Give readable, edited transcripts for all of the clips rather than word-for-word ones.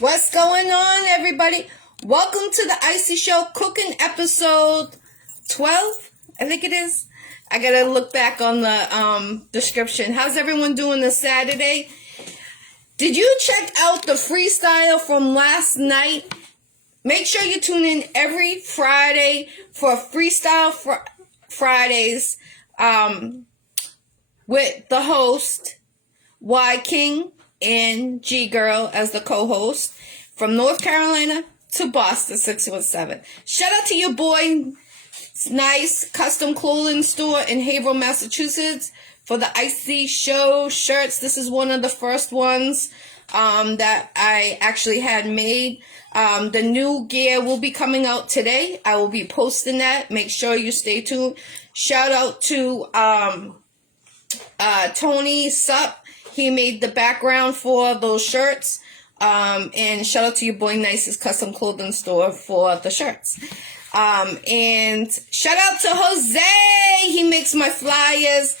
What's going on, everybody? Welcome to the Iccy Showw cooking episode 12, I think it is. I gotta look back on the description. How's everyone doing this Saturday? Did you check out the freestyle from last night? Make sure you tune in every Friday for Freestyle Fridays with the host, Y King, and Ggirl as the co-host from North Carolina to Boston 617. Shout out to your boy, nice custom clothing store in Haverhill, Massachusetts for the Iccy Showw shirts. This is one of the first ones that I actually had made. The new gear will be coming out today. I will be posting that. Make sure you stay tuned. Shout out to Tony Sup. He made the background for those shirts. And shout out to your boy Nice's custom clothing store for the shirts. And shout out to Jose. He makes my flyers.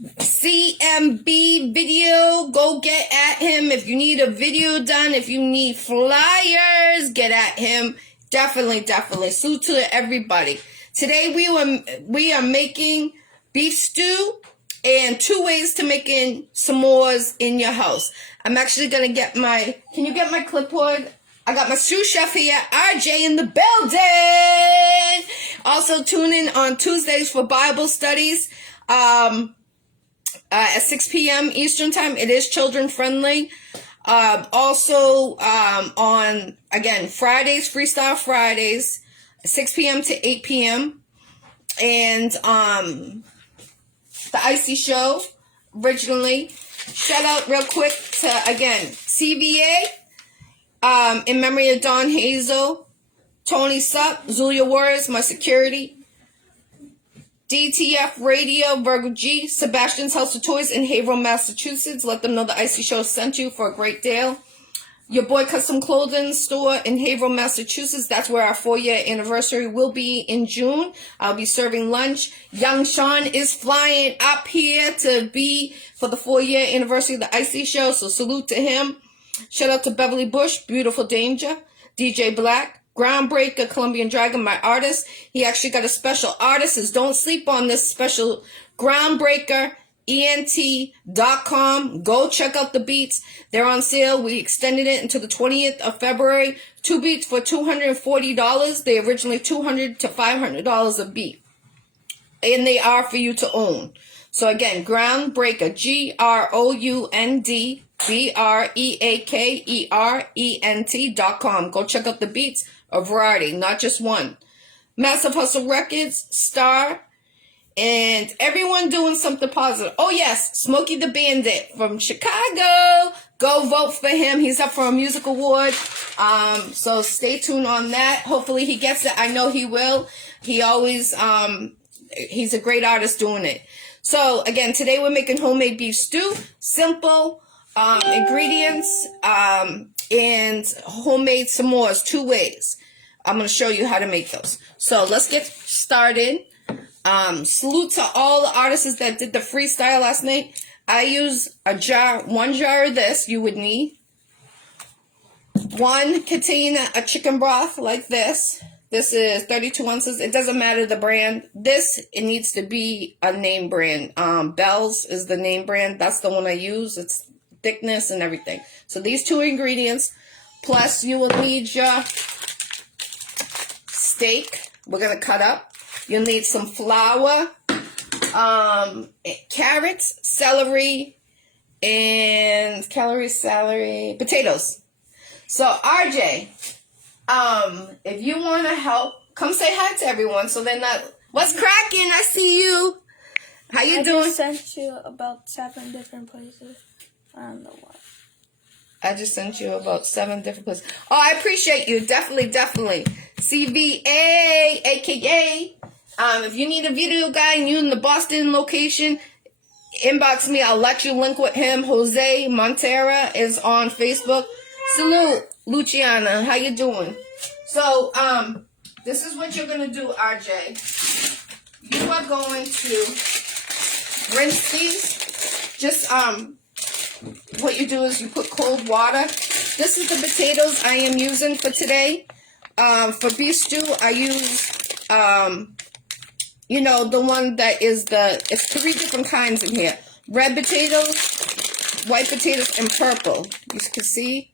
CMB video. Go get at him. If you need a video done, if you need flyers, get at him. Definitely. Salute to everybody. Today we are making beef stew. And 2 ways to making s'mores in your house. I'm actually going to get can you get my clipboard? I got my sous chef here, RJ, in the building. Also tune in on Tuesdays for Bible studies at 6 p.m. Eastern time. It is children friendly. Also on, again, Fridays, Freestyle Fridays, 6 p.m. to 8 p.m. And the Iccy Showw, originally. Shout out real quick to, again, CVA, in memory of Don Hazel, Tony Sup, Zulia Warriors, my security, DTF Radio, Virgo G, Sebastian's House of Toys in Haverhill, Massachusetts. Let them know the Iccy Showw sent you for a great deal. Your boy Custom Clothing Store in Haverhill, Massachusetts. That's where our 4-year anniversary will be in June. I'll be serving lunch. Young Sean is flying up here to be for the 4-year anniversary of the Iccy Showw. So salute to him. Shout out to Beverly Bush, Beautiful Danger, DJ Black, Groundbreaker, Colombian Dragon, my artist. He actually got a special artist. Don't sleep on this special Groundbreaker. ENT.com. Go check out the beats. They're on sale. We extended it until the 20th of February. 2 beats for $240. They originally $200 to $500 a beat. And they are for you to own. So again, Groundbreaker. GROUNDBREAKERENT.com. Go check out the beats. A variety, not just one. Massive Hustle Records, Star, and everyone doing something positive. Oh, yes, Smokey the Bandit from Chicago. Go vote for him. He's up for a music award. So stay tuned on that. Hopefully he gets it. I know he will. He always, he's a great artist doing it. So, again, today we're making homemade beef stew. Simple ingredients and homemade s'mores 2 ways. I'm going to show you how to make those. So let's get started. Salute to all the artists that did the freestyle last night. I use one jar of this. You would need 1 container of chicken broth like this. This is 32 ounces. It doesn't matter the brand. It needs to be a name brand. Bell's is the name brand. That's the one I use. It's thickness and everything. So these 2 ingredients, plus you will need your steak. We're going to cut up. You'll need some flour, carrots, celery, potatoes. So, RJ, if you want to help, come say hi to everyone so they're not, what's cracking? I see you. How you doing? I just sent you about 7 different places. I don't know why. I just sent you about 7 different places. Oh, I appreciate you. Definitely. CVA, a.k.a. If you need a video guy and you're in the Boston location, inbox me. I'll let you link with him. Jose Montera is on Facebook. Salute, Luciana. How you doing? So, this is what you're going to do, RJ. You are going to rinse these. Just, what you do is you put cold water this is the potatoes I am using for today. For beef stew, I use, you know, the one that is it's 3 different kinds in here. Red potatoes, white potatoes, and purple. You can see.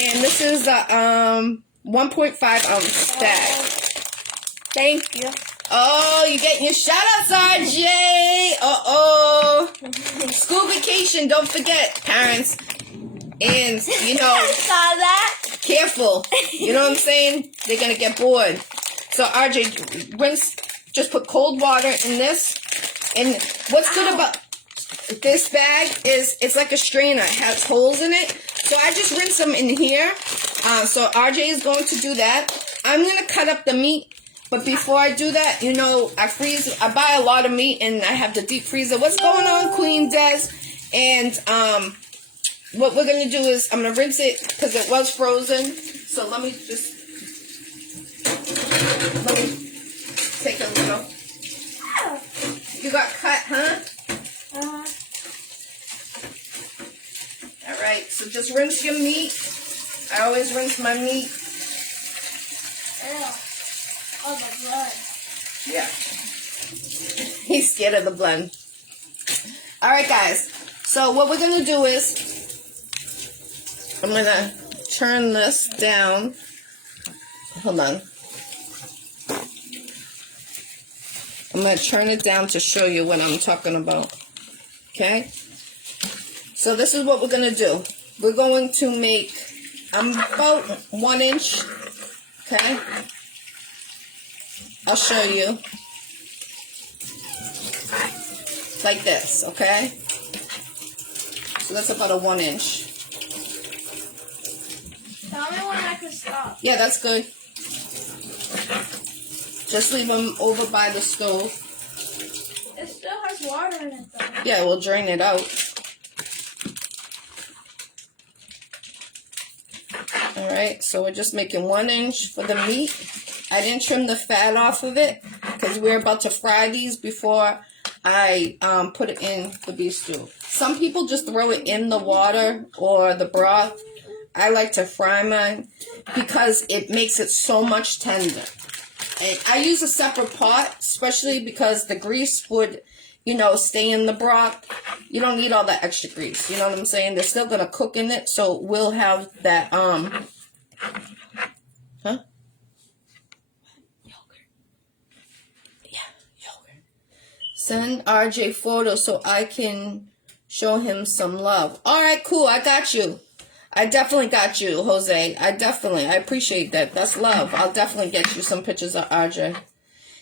And this is a 1.5 ounce stack. Thank you. Oh, you're getting your shout outs, RJ. Uh-oh. School vacation, don't forget, parents. And, you know, I saw that. Careful. You know what I'm saying? They're going to get bored. So, RJ, rinse, just put cold water in this. And what's good about this bag is it's like a strainer. It has holes in it. So, I just rinse them in here. So, RJ is going to do that. I'm going to cut up the meat. But before I do that, you know, I buy a lot of meat and I have the deep freezer. What's going on, Queen Des? And what we're going to do is I'm going to rinse it because it was frozen. So let me take a little. You got cut, huh? All right, so just rinse your meat. I always rinse my meat. Oh, the blood. Yeah. He's scared of the blood. All right, guys. So what we're going to do is I'm going to turn this down. Hold on. I'm going to turn it down to show you what I'm talking about. Okay? So this is what we're going to do. We're going to make about 1 inch. Okay? I'll show you. Like this, okay? So that's about a 1 inch. Tell me when I can stop. Yeah, that's good. Just leave them over by the stove. It still has water in it, though. Yeah, we'll drain it out. Alright, so we're just making 1 inch for the meat. I didn't trim the fat off of it because we're about to fry these before I put it in the beef stew. Some people just throw it in the water or the broth. I like to fry mine because it makes it so much tender. And I use a separate pot, especially because the grease would, you know, stay in the broth. You don't need all that extra grease. You know what I'm saying? They're still going to cook in it, so we'll have that, Huh? Send RJ photos so I can show him some love. All right, cool. I got you. I definitely got you, Jose. I appreciate that. That's love. I'll definitely get you some pictures of RJ.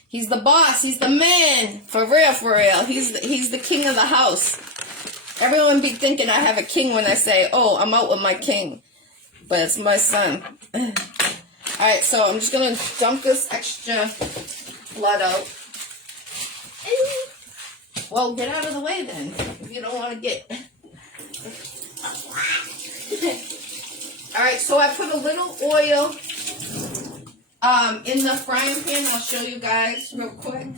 He's the boss. He's the man. For real, for real. He's the king of the house. Everyone be thinking I have a king when I say, oh, I'm out with my king. But it's my son. All right, so I'm just going to dump this extra blood out. Well, get out of the way then, if you don't want to get... Alright, so I put a little oil in the frying pan. I'll show you guys real quick.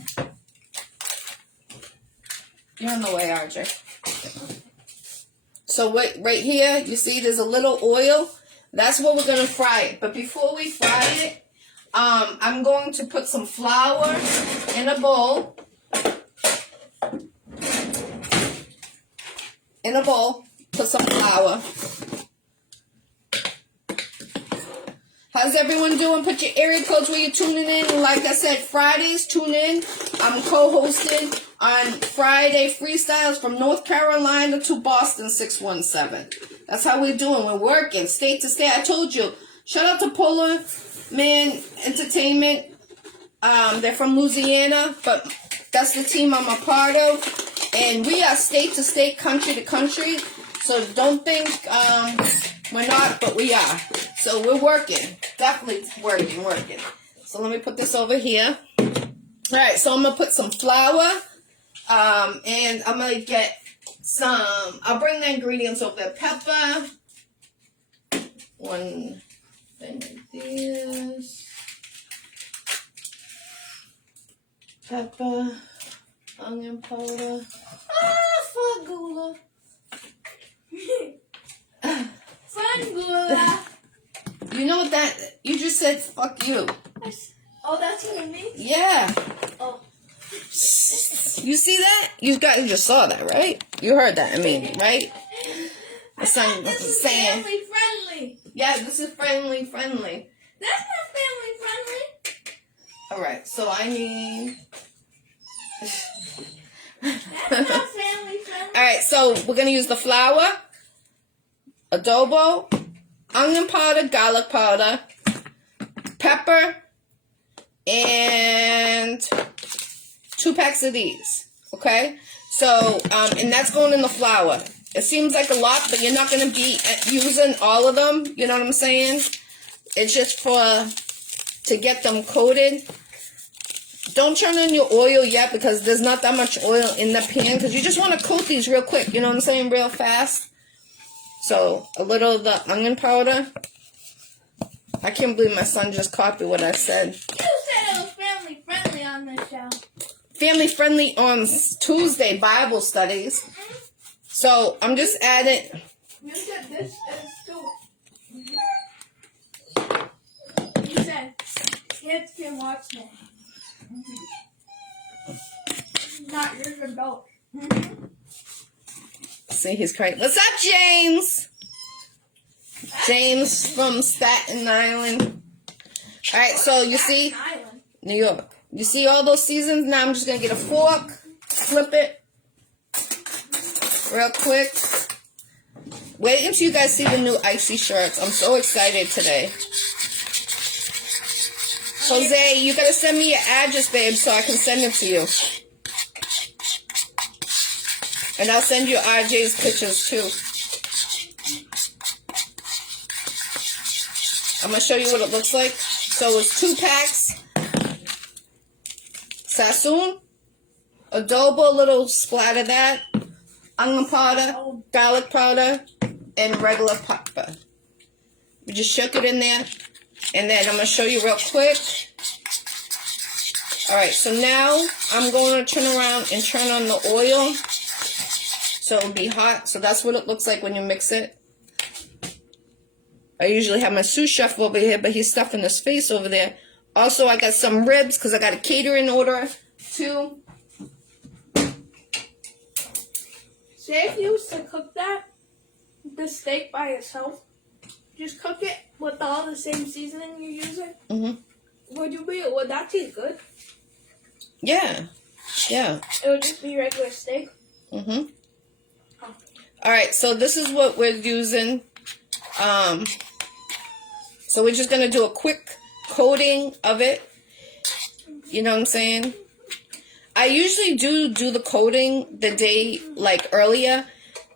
You're in the way, RJ. So right here, you see there's a little oil. That's what we're going to fry it. But before we fry it, I'm going to put some flour in a bowl. In a bowl, put some flour. How's everyone doing? Put your area codes where you're tuning in. Like I said, Fridays, tune in. I'm co-hosting on Friday Freestyles from North Carolina to Boston 617. That's how we're doing. We're working state to state. I told you. Shout out to Polar Man Entertainment. They're from Louisiana, but that's the team I'm a part of. And we are state to state, country to country. So don't think we're not, but we are. So we're working. Definitely working. So let me put this over here. All right, so I'm going to put some flour. And I'm going to get some, I'll bring the ingredients over there. Pepper. One thing like this. Pepper. Onion powder. Fagula. Frangula. You know what that? You just said fuck you. Oh, that's what you mean? Yeah. Oh. You see that? You guys just saw that, right? You heard that, I mean, right? My son was saying. Family friendly. Yeah, this is friendly. That's not family friendly. Alright, so I need... That's not family friendly. Alright, so we're going to use the flour, adobo, onion powder, garlic powder, pepper, and 2 packs of these. Okay? So, and that's going in the flour. It seems like a lot, but you're not going to be using all of them. You know what I'm saying? It's just to get them coated. Don't turn on your oil yet because there's not that much oil in the pan because you just want to coat these real quick. You know what I'm saying? Real fast. So, a little of the onion powder. I can't believe my son just copied what I said. You said it was family friendly on this show. Family friendly on Tuesday Bible studies. So, I'm just adding... You said this is too. You said kids can watch that. Not your adult. See, he's crying. What's up, James? James from Staten Island. Alright, so you see... Island. New York. You see all those seasons? Now I'm just going to get a fork, flip it real quick. Wait until you guys see the new Iccy shirts. I'm so excited today. Jose, you got to send me your address, babe, so I can send it to you. And I'll send you RJ's pictures, too. I'm going to show you what it looks like. So it's 2 packs. Sassoon, adobo, a little splatter of that, onion powder, garlic powder, and regular pepper. We just shook it in there, and then I'm going to show you real quick. Alright, so now I'm going to turn around and turn on the oil, so it'll be hot. So that's what it looks like when you mix it. I usually have my sous chef over here, but he's stuffing his face over there. Also, I got some ribs because I got a catering order, too. Say if you used to cook the steak by itself, just cook it with all the same seasoning you're using, would that taste good? Yeah. Yeah. It would just be regular steak? Alright, so this is what we're using. So we're just going to do a quick coating of it. You know what I'm saying? I usually do the coating the day like earlier.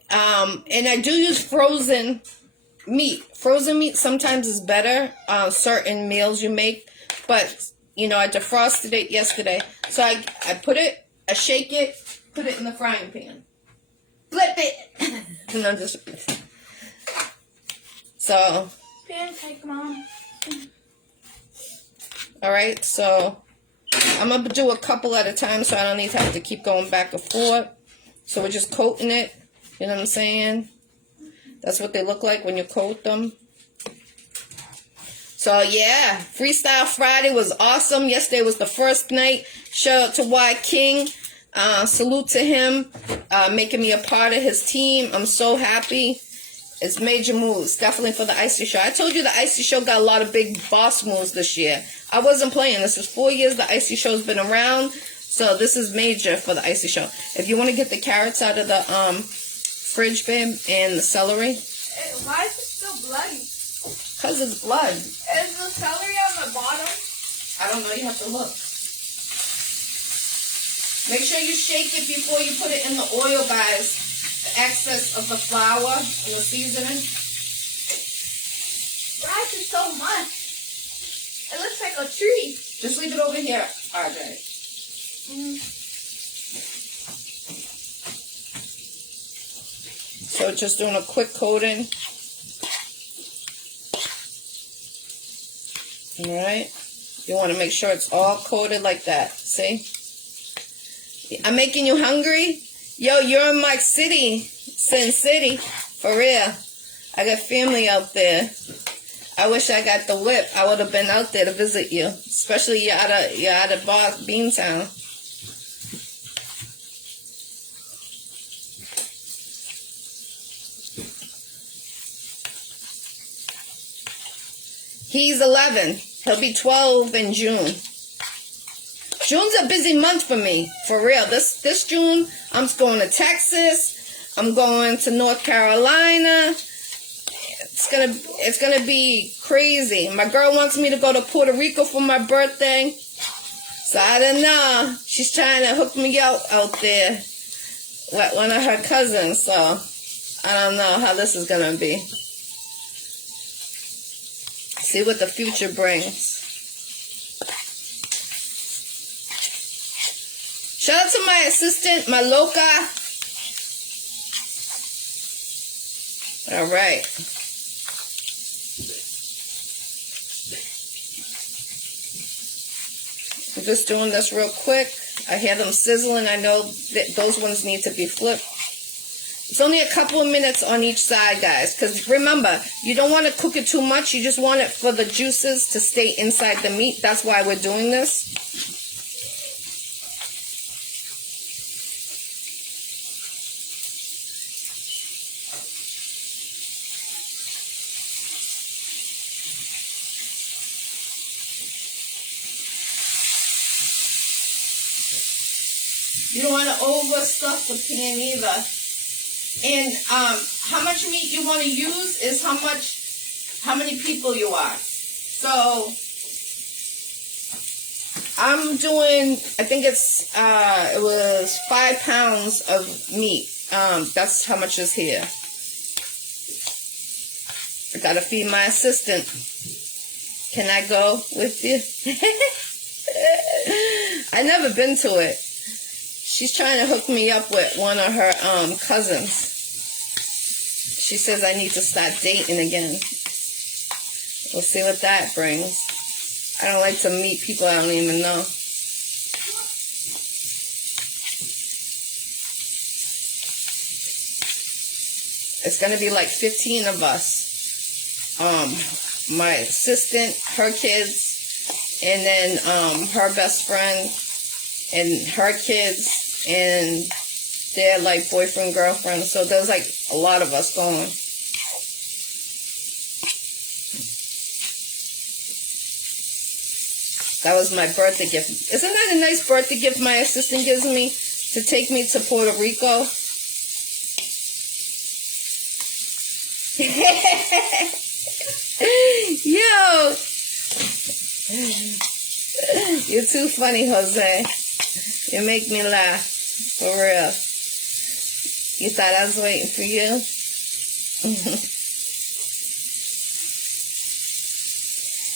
And I do use frozen meat. Frozen meat sometimes is better. Certain meals you make. But, you know, I defrosted it yesterday. So I put it, I shake it, put it in the frying pan. Flip it. And I'm just... So... Pancake, Mom. Alright, so I'm going to do a couple at a time so I don't need to have to keep going back and forth. So we're just coating it. You know what I'm saying? That's what they look like when you coat them. So yeah, Freestyle Friday was awesome. Yesterday was the first night. Shout out to Y King. Salute to him. Making me a part of his team. I'm so happy. It's major moves, definitely for the Iccy Show. I told you the Iccy Show got a lot of big boss moves this year. I wasn't playing. This is 4 years the Iccy Show's been around, so this is major for the Iccy Show. If you want to get the carrots out of the fridge, babe, and the celery. Why is it still bloody? Because it's blood. Is the celery on the bottom? I don't know. You have to look. Make sure you shake it before you put it in the oil, guys. The excess of the flour and the seasoning. Why is it so much? It looks like a tree. Just leave it over here, RJ. So just doing a quick coating. Alright. You want to make sure it's all coated like that. See? I'm making you hungry? Yo, you're in my city. Sin City. For real. I got family out there. I wish I got the whip. I would have been out there to visit you. Especially you're out of Beantown. He's 11. He'll be 12 in June. June's a busy month for me, for real. This June, I'm going to Texas. I'm going to North Carolina. It's gonna be crazy. My girl wants me to go to Puerto Rico for my birthday. So I don't know. She's trying to hook me out there with one of her cousins. So I don't know how this is gonna be. See what the future brings. Shout out to my assistant, my loca. All right. I'm just doing this real quick. I hear them sizzling. I know that those ones need to be flipped. It's only a couple of minutes on each side, guys. Because remember, you don't want to cook it too much. You just want it for the juices to stay inside the meat. That's why we're doing this. You don't want to overstuff the pan either. And how much meat you want to use is how many people you are. So I'm doing, I think it was 5 pounds of meat. That's how much is here. I gotta feed my assistant. Can I go with you? I've never been to it. She's trying to hook me up with one of her cousins. She says I need to start dating again. We'll see what that brings. I don't like to meet people I don't even know. It's going to be like 15 of us. My assistant, her kids, and then her best friend, and her kids, and they're like boyfriend, girlfriend. So there's like a lot of us going. That was my birthday gift. Isn't that a nice birthday gift my assistant gives me? To take me to Puerto Rico? Yo! You're too funny, Jose. You make me laugh. For real. You thought I was waiting for you?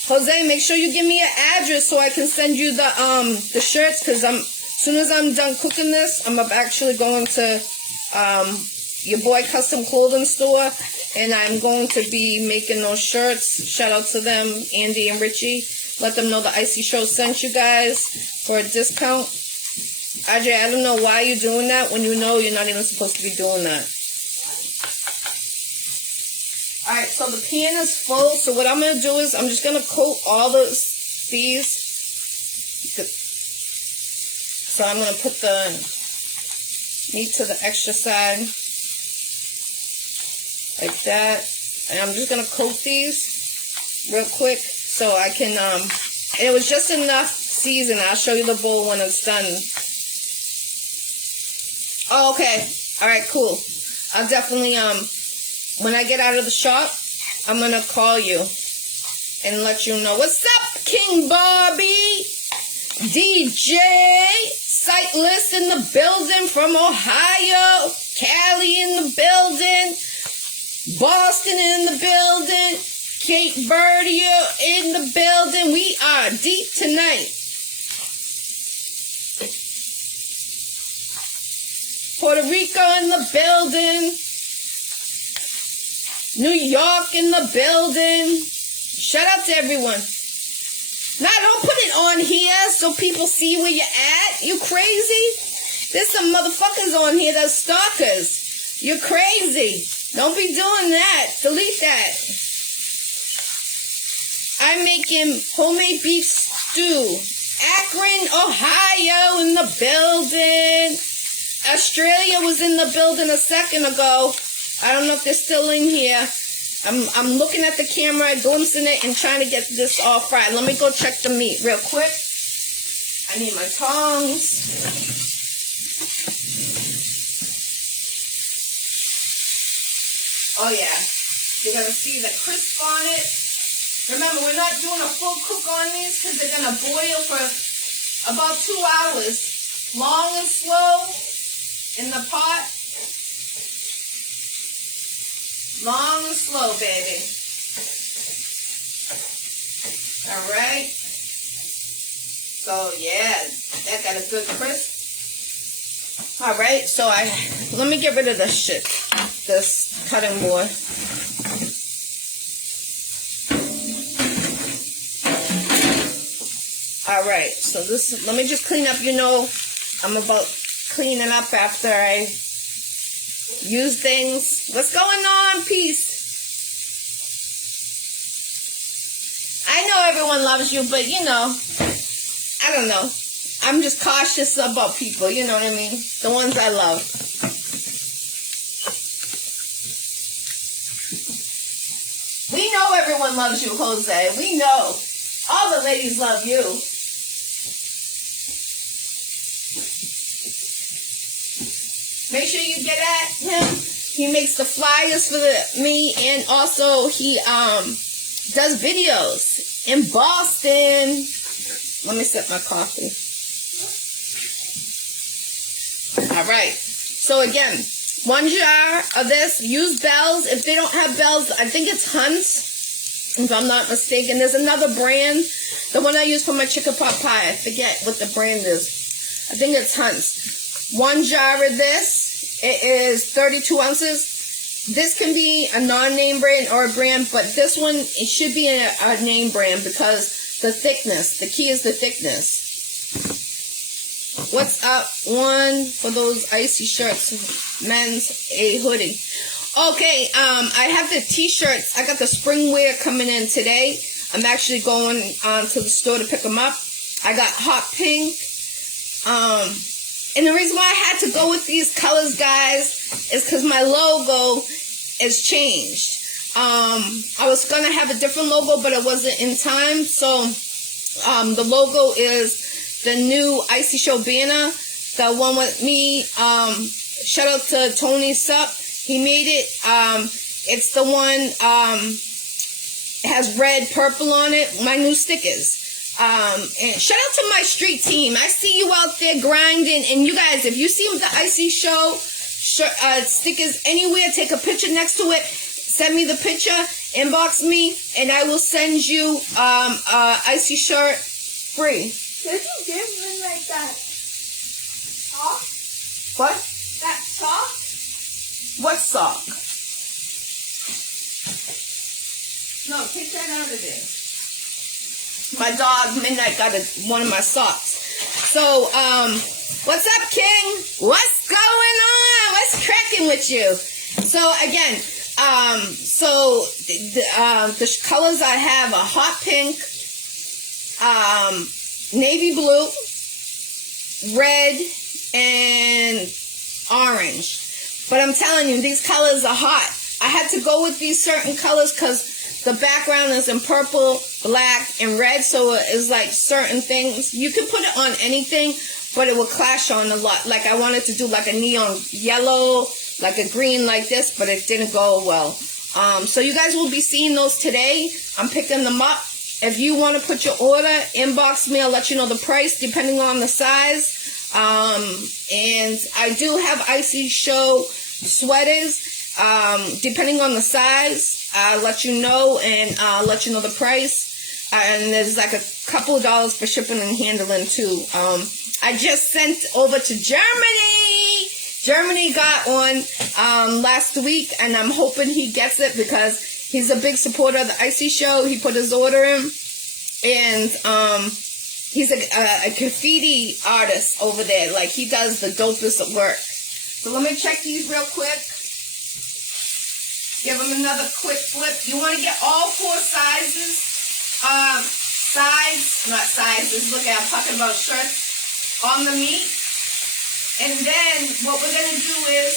Jose, make sure you give me an address so I can send you the shirts, because as soon as I'm done cooking this, I'm actually going to your boy custom clothing store, and I'm going to be making those shirts. Shout out to them, Andy and Richie. Let them know the Iccy Showw sent you guys for a discount. Audrey, I don't know why you're doing that when you know you're not even supposed to be doing that. Alright, so the pan is full. So what I'm going to do is I'm just going to coat all these. So I'm going to put the meat to the extra side. Like that. And I'm just going to coat these real quick so I can, it was just enough season. I'll show you the bowl when it's done. Oh, okay. Alright, cool. I'll definitely, when I get out of the shop, I'm going to call you and let you know. What's up, King Barbie? DJ, Sightless in the building from Ohio. Cali in the building. Boston in the building. Kate Birdie in the building. We are deep tonight. Puerto Rico in the building. New York in the building. Shout out to everyone. Now, don't put it on here so people see where you're at. You crazy? There's some motherfuckers on here that's stalkers. You're crazy. Don't be doing that. Delete that. I'm making homemade beef stew. Akron, Ohio in the building. Australia was in the building a second ago. I don't know if they're still in here. I'm looking at the camera, glimpsing it, and trying to get this all fried. Let me go check the meat real quick. I need my tongs. Oh yeah, you're gonna see the crisp on it. Remember, we're not doing a full cook on these because they're gonna boil for about 2 hours, long and slow in the pot. Long and slow, baby. All right. So yeah, that got a good crisp. All right, so let me get rid of this shit, this cutting board. All right, so let me just clean up. You know, I'm about cleaning up after I use things. What's going on, peace? I know everyone loves you, but you know, I don't know. I'm just cautious about people, you know what I mean? The ones I love. We know everyone loves you, Jose. We know. All the ladies love you. Make sure you get at him. He makes the flyers for me, and also he does videos in Boston. Let me sip my coffee. All right. So again, 1 jar of this. Use Bell's. If they don't have Bell's, I think it's Hunt's, if I'm not mistaken. There's another brand. The one I use for my chicken pot pie. I forget what the brand is. I think it's Hunt's. 1 jar of this. It is 32 ounces. This can be a non-name brand or a brand, but this one, it should be a name brand because the thickness. The key is the thickness. What's up? One for those icy shirts. Men's a hoodie. Okay, I have the t-shirts. I got the spring wear coming in today. I'm actually going to the store to pick them up. I got hot pink. And the reason why I had to go with these colors, guys, is because my logo is changed. I was going to have a different logo, but it wasn't in time. So the logo is the new Iccy Showw banner. The one with me. Shout out to Tony Sup. He made it. It's the one, it has red, purple on it. My new stickers. And shout out to my street team. I see you out there grinding. And you guys, if you see the Iccy Showw stickers anywhere, take a picture next to it. Send me the picture. Inbox me. And I will send you Iccy shirt free. Did you give me like that sock? What? That sock? What sock? No, take that out of there. My dog, Midnight, got one of my socks. So, what's up, King? What's going on? What's cracking with you? So, again, the colors I have are hot pink, navy blue, red, and orange. But I'm telling you, these colors are hot. I had to go with these certain colors because the background is in purple, black, and red. So it's like certain things. You can put it on anything, but it will clash on a lot. Like I wanted to do like a neon yellow, like a green like this, but it didn't go well. So you guys will be seeing those today. I'm picking them up. If you want to put your order, inbox me. I'll let you know the price depending on the size. And I do have Iccy Showw sweaters. Depending on the size, I'll let you know, and I'll let you know the price. And there's like a couple of dollars for shipping and handling too. I just sent over to Germany. Germany got one last week, and I'm hoping he gets it because he's a big supporter of the Iccy Showw. He put his order in, and he's a graffiti artist over there. Like, he does the dopest work. So let me check these real quick. Give them another quick flip. You want to get all 4 sizes. Not sizes. Look at, I'm talking about shirts on the meat. And then what we're going to do is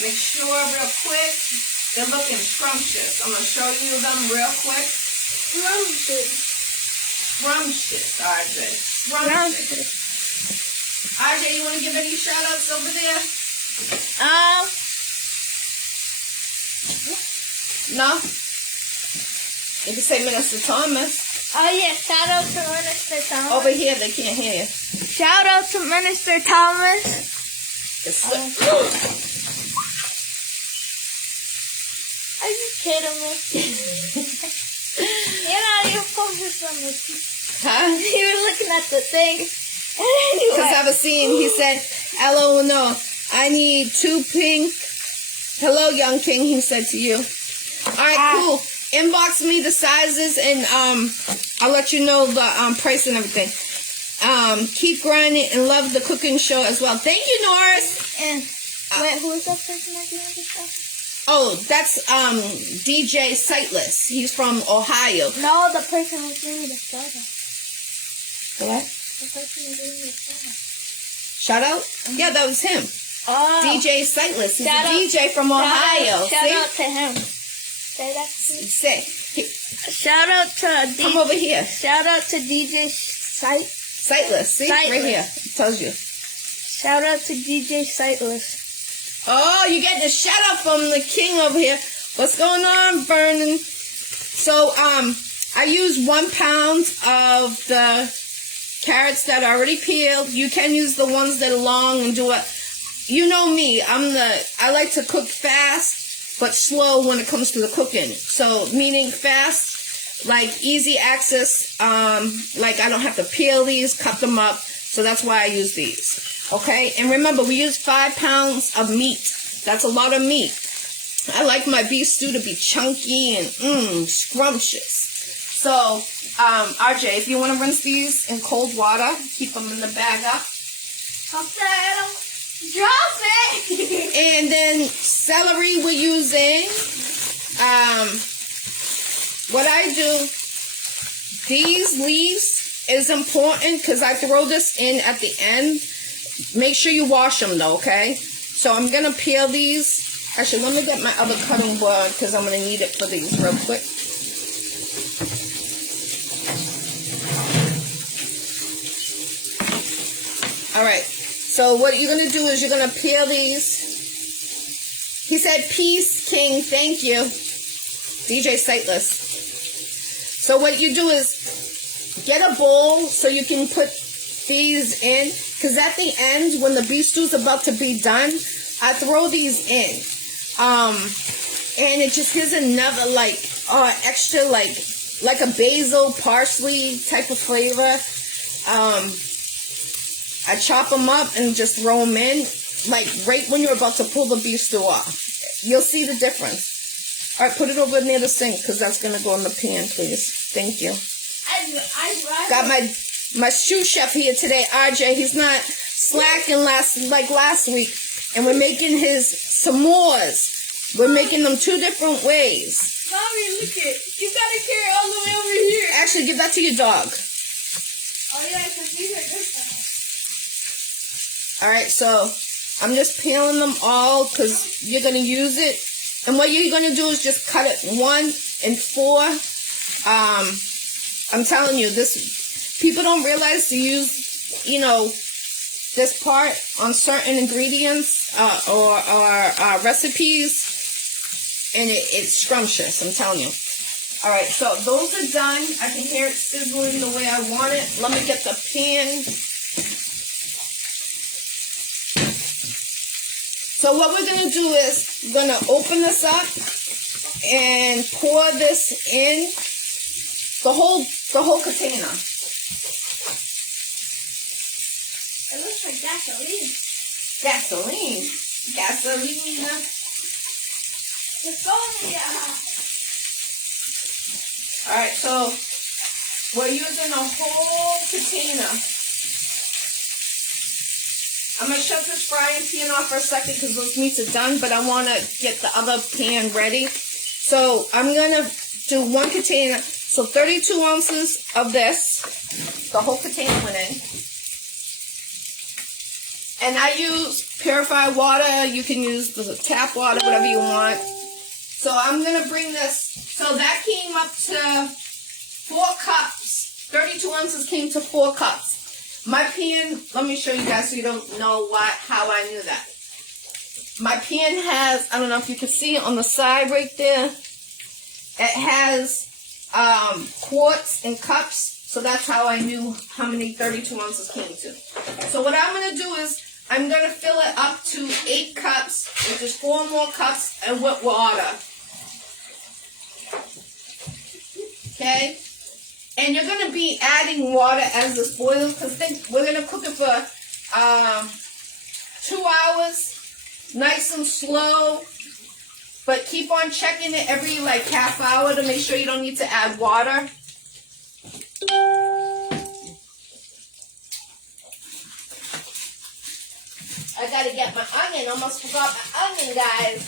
make sure real quick. They're looking scrumptious. I'm going to show you them real quick. Scrumptious, RJ. Scrumptious. RJ, you want to give any shout outs over there? No? You can say Minister Thomas. Oh yeah, shout out to Minister Thomas. Over here, they can't hear you. Shout out to Minister Thomas. Are you kidding me? You're not even focused on this. Huh? You were looking at the thing. Because I was seeing, he said, hello, no, I need 2 pink. Hello, young king, he said to you. All right, cool. Inbox me the sizes, and I'll let you know the price and everything. Keep grinding and love the cooking show as well. Thank you, Norris. And wait, who is that person that doing this stuff? Oh, that's DJ Sightless. He's from Ohio. No, the person who's doing the soda. What? The person who's doing the soda. Shout out? Yeah, that was him. Oh. DJ Sightless. He's Shout a out, DJ from Ohio. Shout out to him. Say that to me. Say. Shout out to DJ. Come over here. Shout out to DJ Sightless. See? Sightless. Right here. It tells you. Shout out to DJ Sightless. Oh, you're getting a shout out from the king over here. What's going on, Vernon? So, I use 1 pound of the carrots that are already peeled. You can use the ones that are long and do it. You know me. I like to cook fast, but slow when it comes to the cooking. So, meaning fast, like easy access. Like I don't have to peel these, cut them up. So that's why I use these. Okay, and remember, we use 5 pounds of meat. That's a lot of meat. I like my beef stew to be chunky and scrumptious. So, RJ, if you want to rinse these in cold water, keep them in the bag up. Drop it! And then celery we're using. What I do, these leaves is important because I throw this in at the end. Make sure you wash them though, okay? So I'm going to peel these. Actually, let me get my other cutting board because I'm going to need it for these real quick. Alright, so what you're going to do is you're going to peel these. He said, peace, king, thank you. DJ Sightless. So what you do is get a bowl so you can put these in. Because at the end, when the beef stew's about to be done, I throw these in. And it just gives another, like, extra, like a basil, parsley type of flavor. I chop them up and just throw them in, like, right when you're about to pull the beef stew off. You'll see the difference. All right, put it over near the sink, because that's going to go in the pan, please. Thank you. Got my sous chef here today, RJ. He's not slacking like last week. And we're making his s'mores. We're making them 2 different ways. Mommy, look it. You got a carrot all the way over here. Actually, give that to your dog. Oh, yeah, because these are different. All right, so I'm just peeling them all because you're going to use it. And what you're going to do is just cut it 1 and 4. I'm telling you, people don't realize to use, this part on certain ingredients or recipes, and it's scrumptious, I'm telling you. All right, so those are done. I can hear it sizzling the way I want it. Let me get the pan. So what we're going to do is we're going to open this up and pour this in, the whole container. It looks like gasoline. Gasoline. Gasoline. It's going down. Alright, so we're using a whole container. I'm going to shut this frying pan off for a second because those meats are done, but I want to get the other pan ready. So I'm going to do 1 container. So 32 ounces of this. The whole container went in. And I use purified water. You can use the tap water, whatever you want. So I'm going to bring this. So that came up to 4 cups. 32 ounces came to 4 cups. My pan, let me show you guys so you don't know how I knew that. My pan has, I don't know if you can see it on the side right there. It has quarts and cups. So that's how I knew how many 32 ounces came to. So what I'm going to do is I'm going to fill it up to 8 cups, which is 4 more cups, and with water. Okay? And you're going to be adding water as this boils, because we're going to cook it for 2 hours, nice and slow. But keep on checking it every like half hour to make sure you don't need to add water. I gotta get my onion. Almost forgot my onion, guys.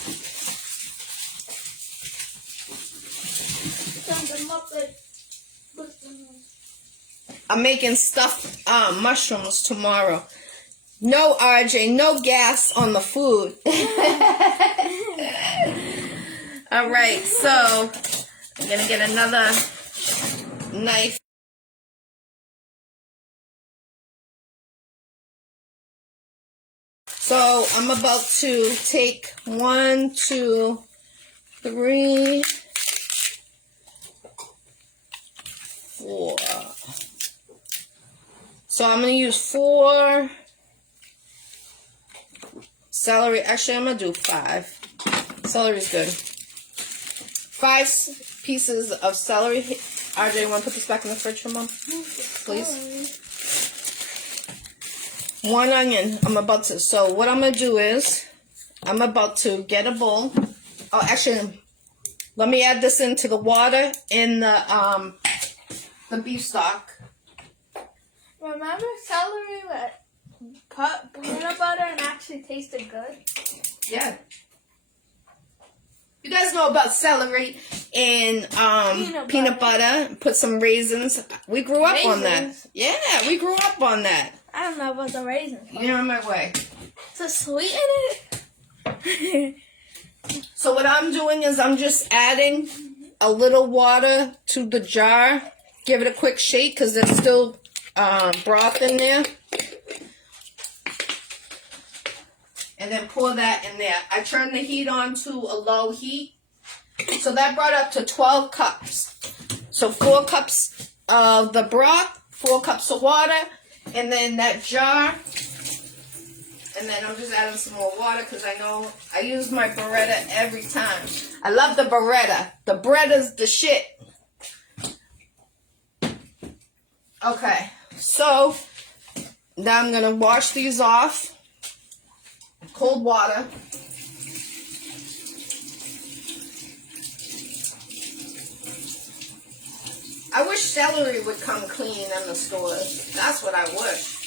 I'm making stuffed mushrooms tomorrow. No, RJ, no gas on the food. All right, so I'm gonna get another knife. So I'm about to take 1, 2, 3, 4. So I'm going to use 4 celery. Actually, I'm going to do 5. Celery's good. 5 pieces of celery. RJ, you want to put this back in the fridge for Mom? Please. 1 onion. So what I'm going to do is, I'm about to get a bowl. Oh, actually, let me add this into the water in the beef stock. Remember celery that cut peanut butter and actually tasted good? Yeah. You guys know about celery and peanut butter. Put some raisins. We grew up on that. Yeah, we grew up on that. I don't know about the raisins. You're on my way. To sweeten it? So what I'm doing is I'm just adding a little water to the jar. Give it a quick shake because there's still broth in there. And then pour that in there. I turned the heat on to a low heat. So that brought up to 12 cups. So 4 cups of the broth, 4 cups of water, and then that jar. And then I'm just adding some more water because I know I use my burrata every time. I love the burrata. The breada's the shit. Okay, so now I'm going to wash these off. Cold water. I wish celery would come clean in the stores. That's what I wish.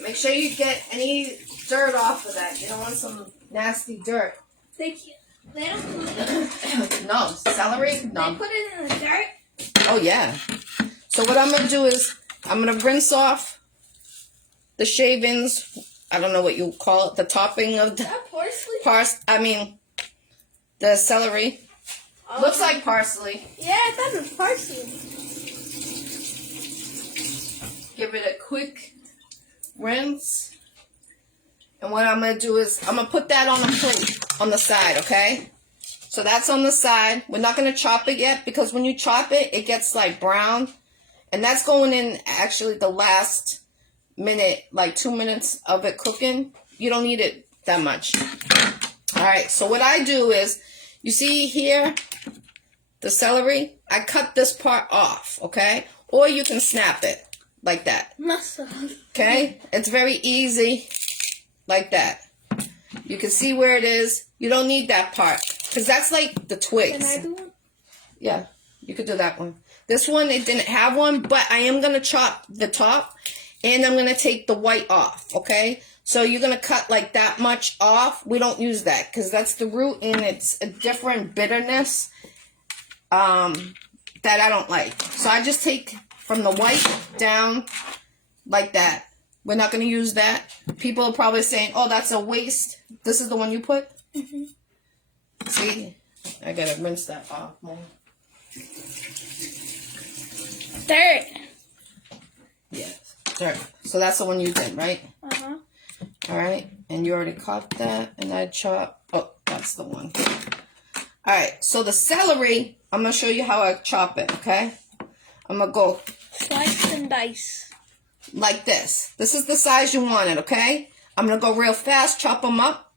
Make sure you get any dirt off of that. You don't want some nasty dirt. Thank you. They don't put it No, celery? No. They put it in the dirt? Oh, yeah. So what I'm going to do is I'm going to rinse off the shavings. I don't know what you call it. The topping of the the celery. Oh. Looks like parsley. Yeah, I thought it was parsley. Give it a quick rinse. And what I'm going to do is I'm going to put that on a plate on the side, okay? So that's on the side. We're not going to chop it yet because when you chop it, it gets like brown. And that's going in actually the last minute, like 2 minutes of it cooking. You don't need it that much. All right, so what I do is, you see here, the celery? I cut this part off, okay? Or you can snap it like that. Okay? It's very easy like that. You can see where it is. You don't need that part because that's like the twigs. Can I do one? Yeah, you could do that one. This one, it didn't have one, but I am going to chop the top. And I'm going to take the white off, okay? So you're going to cut like that much off. We don't use that because that's the root and it's a different bitterness that I don't like. So I just take from the white down like that. We're not going to use that. People are probably saying, oh, that's a waste. This is the one you put? Mm-hmm. See? I got to rinse that off more. Third. Yes. Sure. So that's the one you did, right? Uh-huh. All right. And you already cut that. And I chop. Oh, that's the one. All right. So the celery, I'm going to show you how I chop it, okay? I'm going to go Slice and dice. like this. This is the size you want it, okay? I'm going to go real fast, chop them up.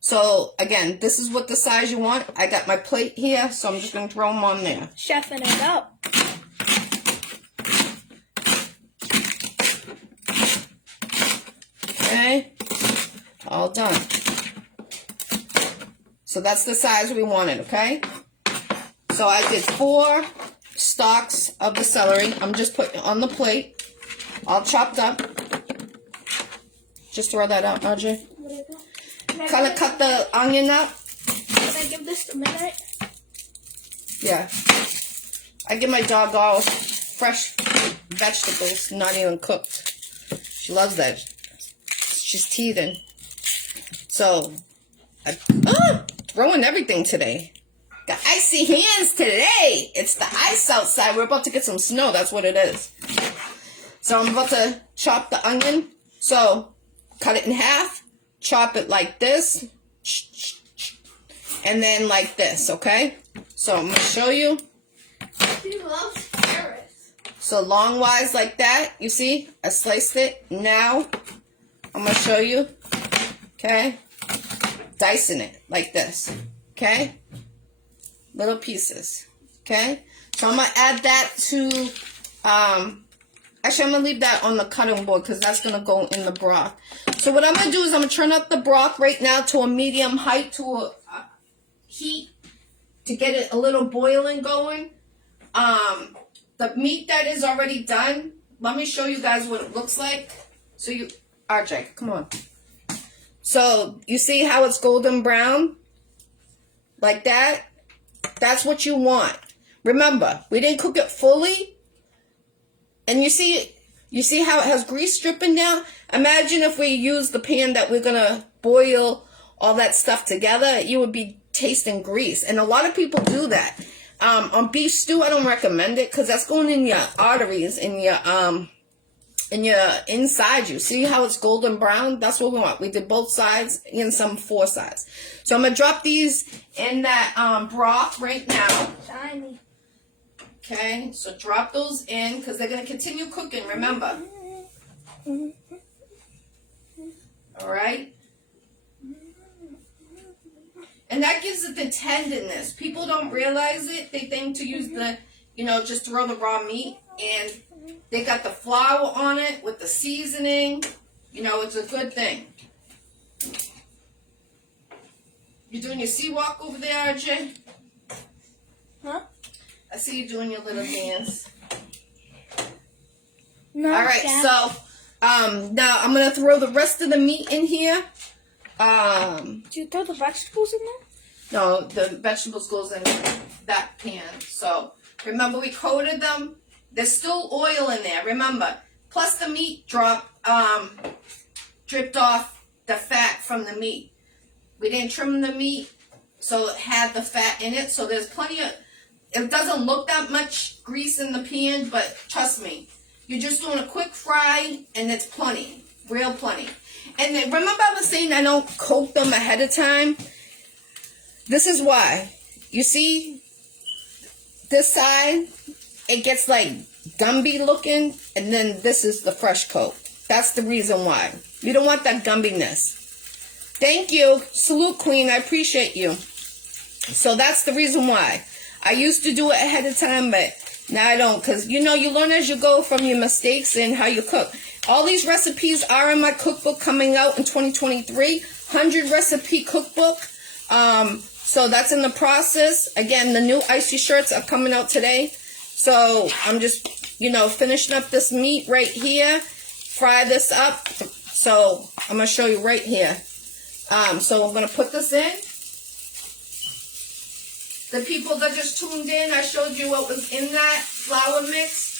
So, again, this is what the size you want. I got my plate here, so I'm just going to throw them on there. Chefing it up. Okay? All done. So that's the size we wanted, okay? So I did 4 stalks of the celery. I'm just putting it on the plate. All chopped up. Just throw that out, Audrey. Kind of cut the onion up. Can I give this a minute? Yeah. I give my dog all fresh vegetables, not even cooked. She loves that. She's teething. So, throwing everything today. Got icy hands today. It's the ice outside. We're about to get some snow. That's what it is. So I'm about to chop the onion. So cut it in half. Chop it like this. And then like this, okay? So I'm going to show you. She loves carrots. So longwise like that. You see? I sliced it. Now I'm going to show you. Okay? Dicing it like this. Okay? Little pieces. Okay? So I'm going to add that to, actually I'm going to leave that on the cutting board because that's going to go in the broth. So what I'm going to do is I'm going to turn up the broth right now to a medium height, to a heat, to get it a little boiling going. The meat that is already done, let me show you guys what it looks like. So you, RJ, come on. So you see how it's golden brown? Like that? That's what you want. Remember, we didn't cook it fully. And you see how it has grease dripping down? Imagine if we use the pan that we're going to boil all that stuff together, you would be tasting grease. And a lot of people do that. On beef stew, I don't recommend it because that's going in your arteries, in your inside you. See how it's golden brown? That's what we want. We did both sides and some 4 sides. So I'm going to drop these in that broth right now. Shiny. Okay, so drop those in because they're going to continue cooking, remember. All right. And that gives it the tenderness. People don't realize it. They think to use the, just throw the raw meat. And they got the flour on it with the seasoning. It's a good thing. You doing your sea walk over there, RJ? Huh? I see you doing your little dance. No, all right, Dad. so now I'm going to throw the rest of the meat in here. Did you throw the vegetables in there? No, the vegetables goes in that pan. So remember we coated them. There's still oil in there, remember. Plus the meat dripped off the fat from the meat. We didn't trim the meat, so it had the fat in it. So there's plenty of, it doesn't look that much grease in the pan, but trust me, you're just doing a quick fry and it's plenty, real plenty. And then remember I was saying I don't coat them ahead of time? This is why. You see this side? It gets like Gumby looking, and then this is the fresh coat. That's the reason why. You don't want that gumbiness. Thank you. Salute, Queen. I appreciate you. So that's the reason why. I used to do it ahead of time, but now I don't. Because, you learn as you go from your mistakes and how you cook. All these recipes are in my cookbook coming out in 2023. 100 recipe cookbook. So that's in the process. Again, the new Iccy shirts are coming out today. So I'm just, finishing up this meat right here. fry this up. So I'm going to show you right here. So I'm going to put this in. The people that just tuned in, I showed you what was in that flour mix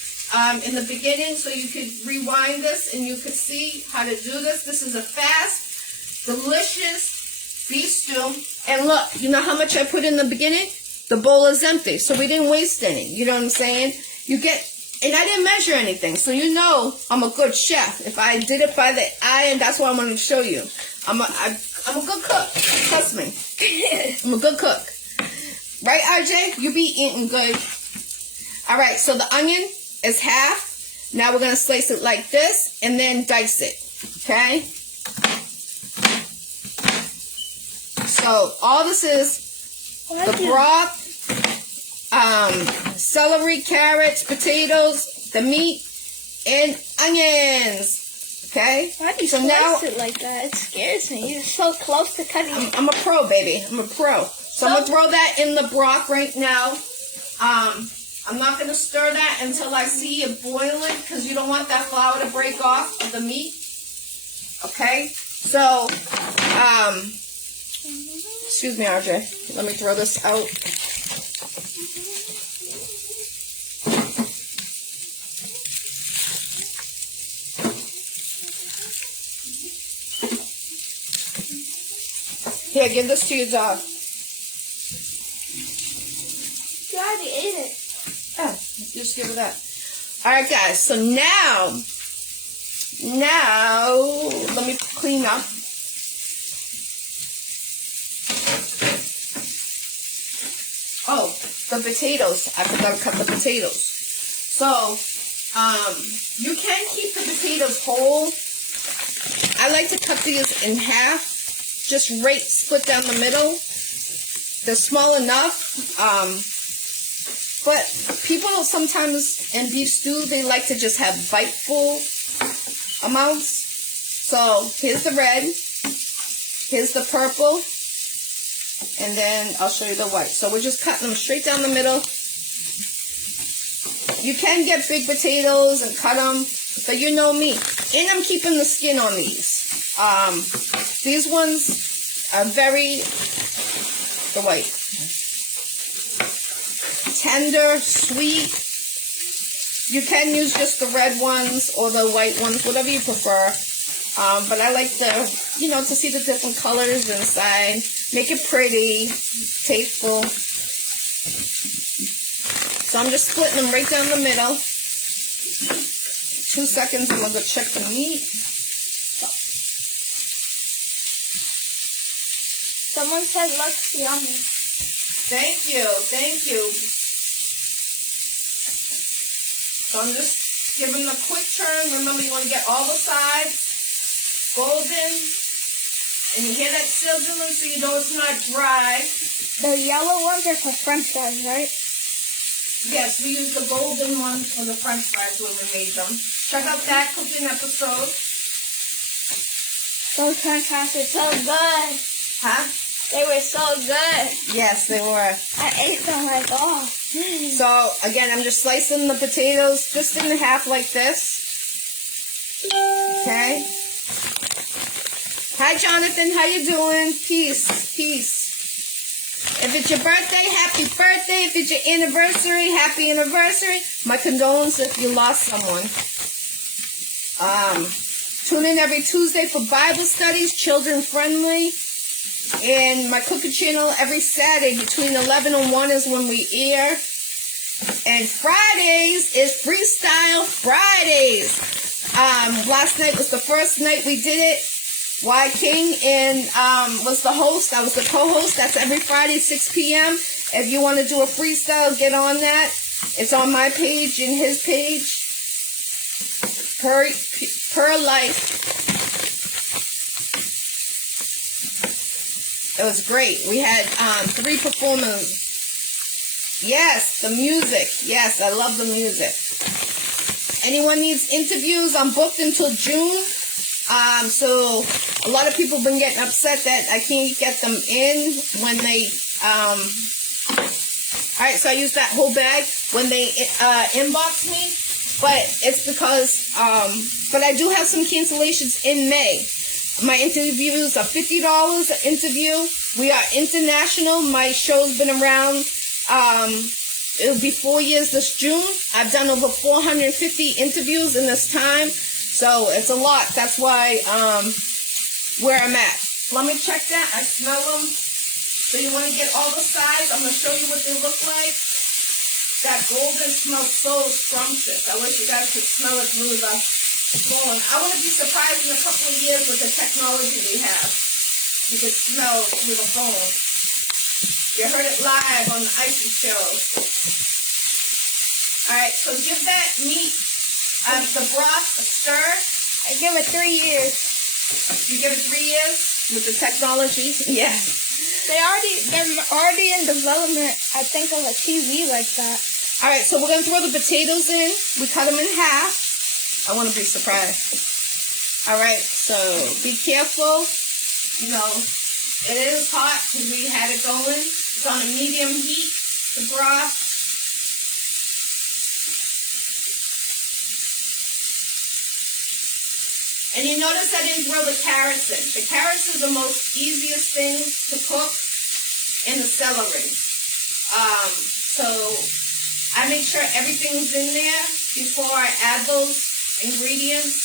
in the beginning, so you could rewind this and you could see how to do this. This is a fast, delicious beef stew. And look, you know how much I put in the beginning? The bowl is empty, so we didn't waste any. You know what I'm saying? You get, and I didn't measure anything, so you know I'm a good chef. If I did it by the eye, and that's what I'm going to show you. I'm a good cook. Trust me. I'm a good cook. Right, RJ? You be eating good. All right, so the onion is half. Now we're going to slice it like this and then dice it. Okay? So all this is the broth, celery, carrots, potatoes, the meat, and onions. Okay? Why do you slice it like that? It scares me. You're so close to cutting it. I'm a pro, baby. I'm a pro. So I'm going to throw that in the broth right now. I'm not going to stir that until I see it boiling because you don't want that flour to break off of the meat. Okay? So, excuse me, RJ. Let me throw this out. Here, give this to your dog. You already ate it. Oh, just give it that. Alright guys, so now, let me clean up. Oh, the potatoes. I forgot to cut the potatoes. So, you can keep the potatoes whole. I like to cut these in half. Just right split down the middle. They're small enough. But people sometimes in beef stew, they like to just have biteful amounts. So here's the red. Here's the purple. And then I'll show you the white. So we're just cutting them straight down the middle. You can get big potatoes and cut them, but you know me. And I'm keeping the skin on these. These ones are very, the white, tender, sweet. You can use just the red ones or the white ones, whatever you prefer. But I like to see the different colors inside. Make it pretty, tasteful. So I'm just splitting them right down the middle. 2 seconds, I'm going to go check the meat. Someone said looks yummy. Thank you, thank you. So I'm just giving a quick turn. Remember, you want to get all the sides golden. And you hear that sizzling so you know it's not dry. The yellow ones are for french fries, right? Yes, we use the golden ones for the french fries when we made them. Check out that cooking episode. Those french fries are so good. Huh? They were so good. Yes, they were. I ate them like, oh. So, again, I'm just slicing the potatoes just in half like this. Okay? Hi, Jonathan. How you doing? Peace. Peace. If it's your birthday, happy birthday. If it's your anniversary, happy anniversary. My condolences if you lost someone. Tune in every Tuesday for Bible studies, children friendly. And my cooking channel every Saturday between 11 and 1 is when we air. And Fridays is Freestyle Fridays. Last night was the first night we did it. Y King and was the host. I was the co-host. That's every Friday, 6 p.m. If you want to do a freestyle, get on that. It's on my page and his page. Per life. It was great. We had 3 performers. Yes, the music. Yes, I love the music. Anyone needs interviews? I'm booked until June. So a lot of people have been getting upset that I can't get them in when they, alright, so I use that whole bag when they inbox me. but it's because, but I do have some cancellations in May. My interviews are $50 an interview. We are international. My show's been around. It'll be 4 years this June. I've done over 450 interviews in this time. So it's a lot. That's why, where I'm at. Let me check that. I smell them. So you want to get all the sides. I'm going to show you what they look like. That golden smells so scrumptious. I wish you guys could smell it through the phone. I wouldn't be surprised in a couple of years with the technology we have. You could smell through the phone. You heard it live on the Iccy Showw. Alright, so give that meat, the broth, a stir. I give it 3 years. You give it 3 years with the technology? Yeah. They're already in development, I think, of a TV like that. Alright, so we're going to throw the potatoes in. We cut them in half. I want to be surprised. Alright, so be careful. You know, it is hot because we had it going. It's on a medium heat, the broth. And you notice I didn't throw the carrots in. The carrots is the most easiest thing to cook, and the celery. So I make sure everything's in there before I add those ingredients.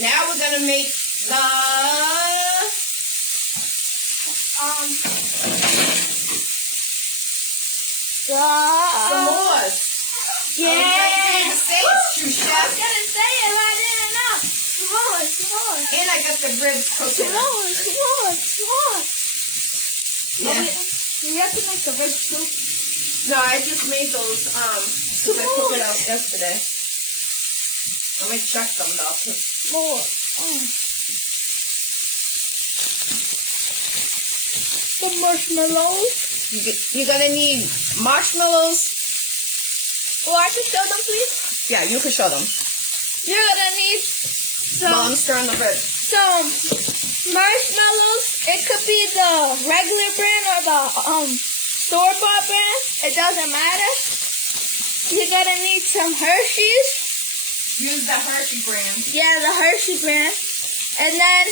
Now we're gonna make the s'mores. Yeah. I was say it's true, I chef. was gonna say it, but I didn't know. S'mores. And I got the ribs cooking. S'mores. Yeah. We have to make the ribs too. No, I just made those because I cooked it out yesterday. Let me check them though. S'mores. The marshmallows. You're gonna need marshmallows. Oh, I can show them, please. Yeah, you can show them. You're gonna need While I'm stirring the ribs. some marshmallows. It could be the regular brand or the store-bought brand. It doesn't matter. You're gonna need some Hershey's. Use the Hershey brand. Yeah, the Hershey brand. And then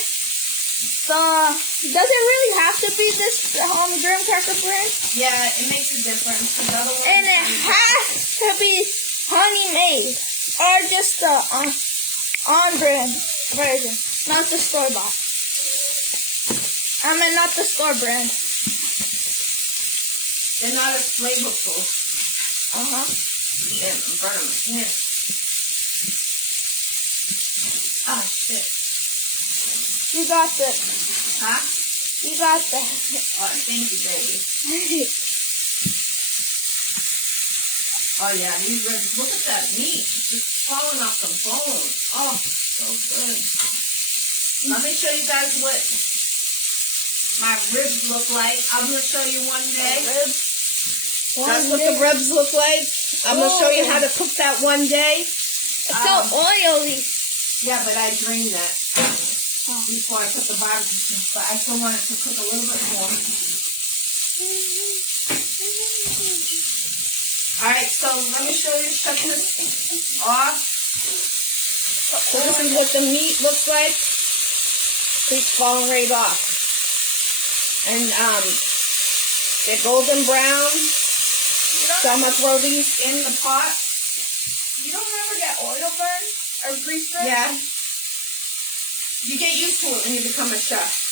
does it really have to be this graham cracker brand? Yeah, it makes a difference. The other one. And it has to be honey made or just the on brand version, not the store bought. I mean, not the store brand. They're not as flavorful. Damn, I'm burning my hand. Ah, shit. You got this. Huh? You got that. Oh, thank you, baby. Oh, yeah, these ribs. Look at that meat. It's just falling off the bone. Oh, so good. Let me show you guys what my ribs look like. I'm going to show you one day. That's what the ribs look like. I'm going to show you how to cook that one day. It's so oily. Yeah, but I drained that before I put the barbecue. But I still want it to cook a little bit more. Alright, so let me show you, shut this off. So this is what the meat looks like. It's falling right off. And they're golden brown. So I'm going to throw these in the pot. You don't ever get oil burn or grease burn? Yeah. You get used to it when you become a chef.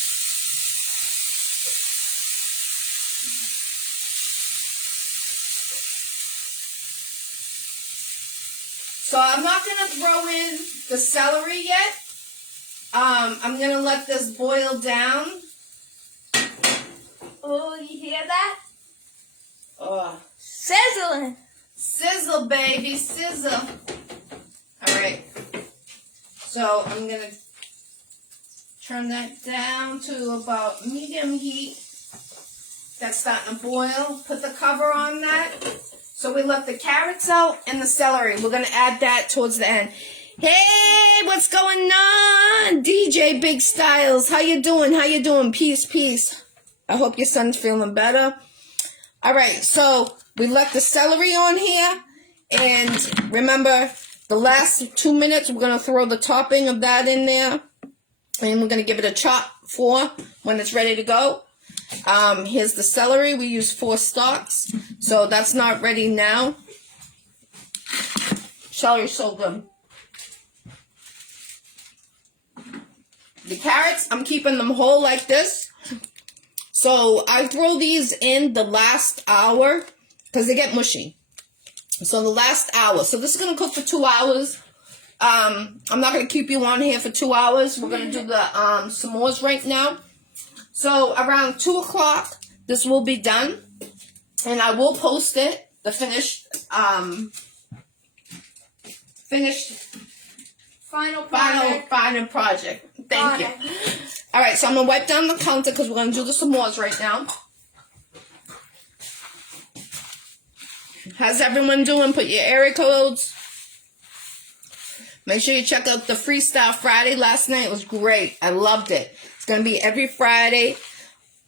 So I'm not going to throw in the celery yet. I'm going to let this boil down. Oh, you hear that? Oh. Sizzling. Sizzle, baby, sizzle. All right. So I'm going to turn that down to about medium heat. That's starting to boil. Put the cover on that. So we left the carrots out and the celery. We're going to add that towards the end. Hey, what's going on? DJ Big Styles. How you doing? How you doing? Peace, peace. I hope your son's feeling better. All right, so we left the celery on here. And remember, the last 2 minutes, we're going to throw the topping of that in there. And we're going to give it a chop for when it's ready to go. Here's the celery. We use 4 stalks. So that's not ready now. Celery's so good. The carrots, I'm keeping them whole like this. So I throw these in the last hour because they get mushy. So the last hour. So this is going to cook for 2 hours. I'm not going to keep you on here for 2 hours. We're going to do the s'mores right now. So around 2 o'clock, this will be done. And I will post it, the finished final project. Thank you. All right, so I'm going to wipe down the counter because we're going to do the s'mores right now. How's everyone doing? Put your area codes. Make sure you check out the Freestyle Friday last night. It was great. I loved it. It's going to be every Friday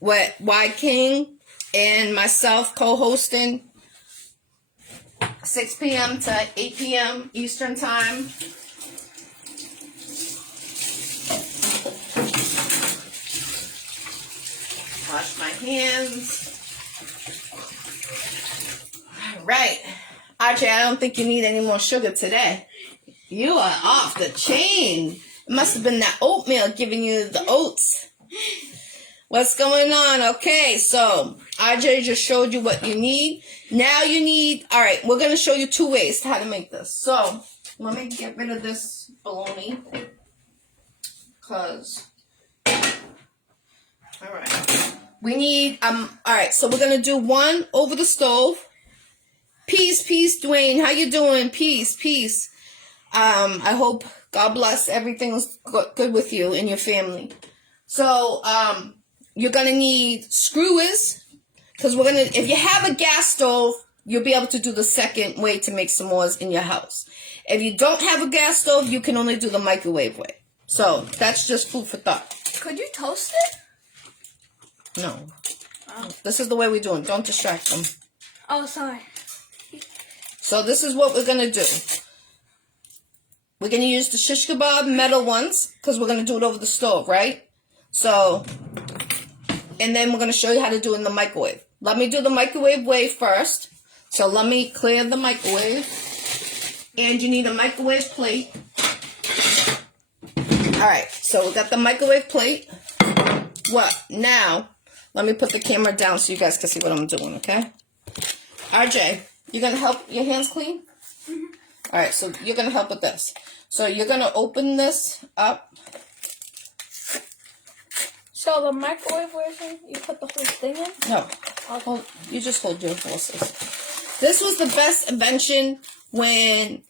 with Y King and myself co-hosting 6 p.m. to 8 p.m. Eastern Time. Wash my hands. All right. Archie, I don't think you need any more sugar today. You are off the chain. It must have been that oatmeal giving you the oats. What's going on? Okay, so RJ just showed you what you need. Now you need, all right, we're going to show you 2 ways to how to make this. So let me get rid of this bologna. Because, all right. We need, all right, so we're going to do 1 over the stove. Peace, Dwayne. How you doing? Peace. I hope, God bless, everything's good with you and your family. So, you're going to need screwers, because if you have a gas stove, you'll be able to do the second way to make s'mores in your house. If you don't have a gas stove, you can only do the microwave way. So, that's just food for thought. Could you toast it? No. Oh. This is the way we do it. Don't distract them. Oh, sorry. So, this is what we're going to do. We're going to use the shish kebab metal ones because we're going to do it over the stove, right? So, and then we're going to show you how to do it in the microwave. Let me do the microwave way first. So, let me clear the microwave. And you need a microwave plate. Alright, so we got the microwave plate. What? Now, let me put the camera down so you guys can see what I'm doing, okay? RJ, you going to help your hands clean? Mm-hmm. Alright, so you're going to help with this. So you're going to open this up. So the microwave version, you put the whole thing in? No. You just hold your horses. This was the best invention when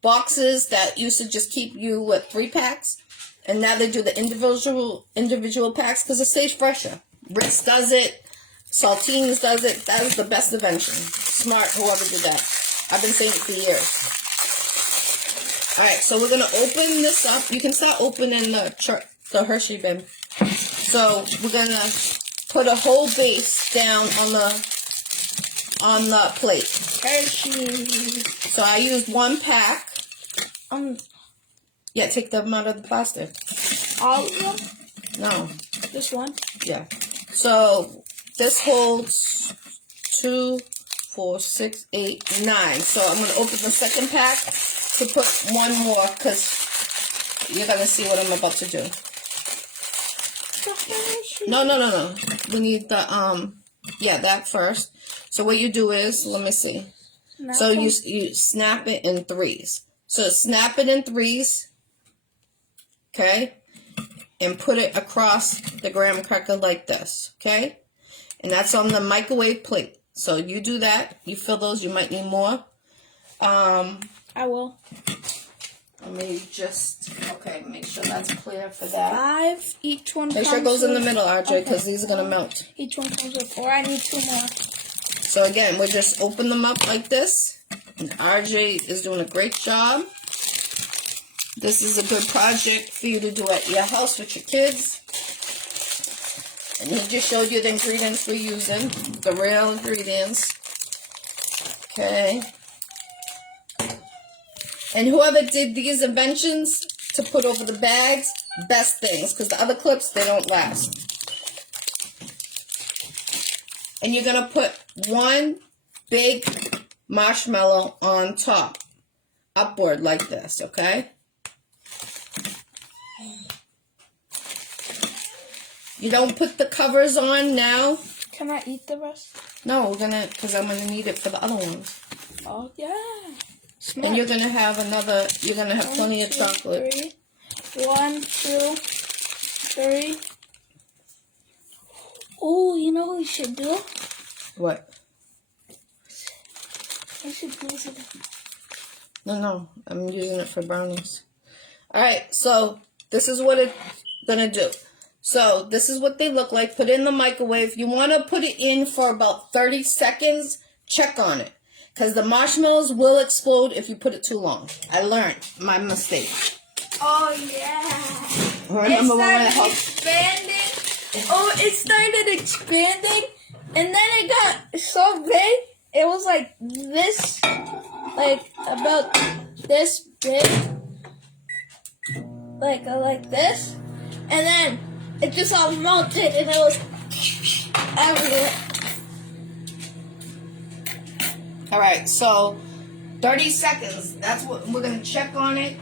boxes that used to just keep you with 3 packs. And now they do the individual packs because it stays fresher. Ritz does it. Saltines does it. That is the best invention. Smart, whoever did that. I've been saying it for years. Alright, so we're going to open this up. You can start opening the Hershey bin. So we're going to put a whole base down on the plate. Hershey. So I used 1 pack. Yeah, take them out of the plastic. All of them? No. Just 1? Yeah. So this holds 2, 4, 6, 8, 9. So I'm going to open the second pack to put 1 more because you're going to see what I'm about to do. No. We need the, that first. So what you do is, let me see. So you snap it in 3s. So snap it in 3s. Okay? And put it across the graham cracker like this. Okay? And that's on the microwave plate. So you do that. You fill those. You might need more. I will. Let me just, make sure that's clear for that. 5. Each one Make sure it goes in the middle, RJ, because these are going to melt. Each one comes with, or I need 2 more. So again, we'll just open them up like this. And RJ is doing a great job. This is a good project for you to do at your house with your kids. And he just showed you the ingredients we're using. The real ingredients. Okay. And whoever did these inventions to put over the bags, best things. Because the other clips, they don't last. And you're going to put one big marshmallow on top. Upward like this, okay? You don't put the covers on now. Can I eat the rest? No, because I'm gonna need it for the other ones. Oh yeah. Smart. And you're gonna have plenty of chocolate. 3. 1, 2, 3. Oh, you know what we should do? What? We should use it. No, I'm using it for brownies. Alright, so this is what it's gonna do. So this is what they look like. Put it in the microwave. You want to put it in for about 30 seconds. Check on it. Because the marshmallows will explode if you put it too long. I learned my mistake. Oh, yeah. Remember when I helped? Expanding. Oh, it started expanding. And then it got so big. It was like this. Like about this big. Like this. And then it just all melted and it was everywhere. Alright, so 30 seconds. That's what we're going to check on it.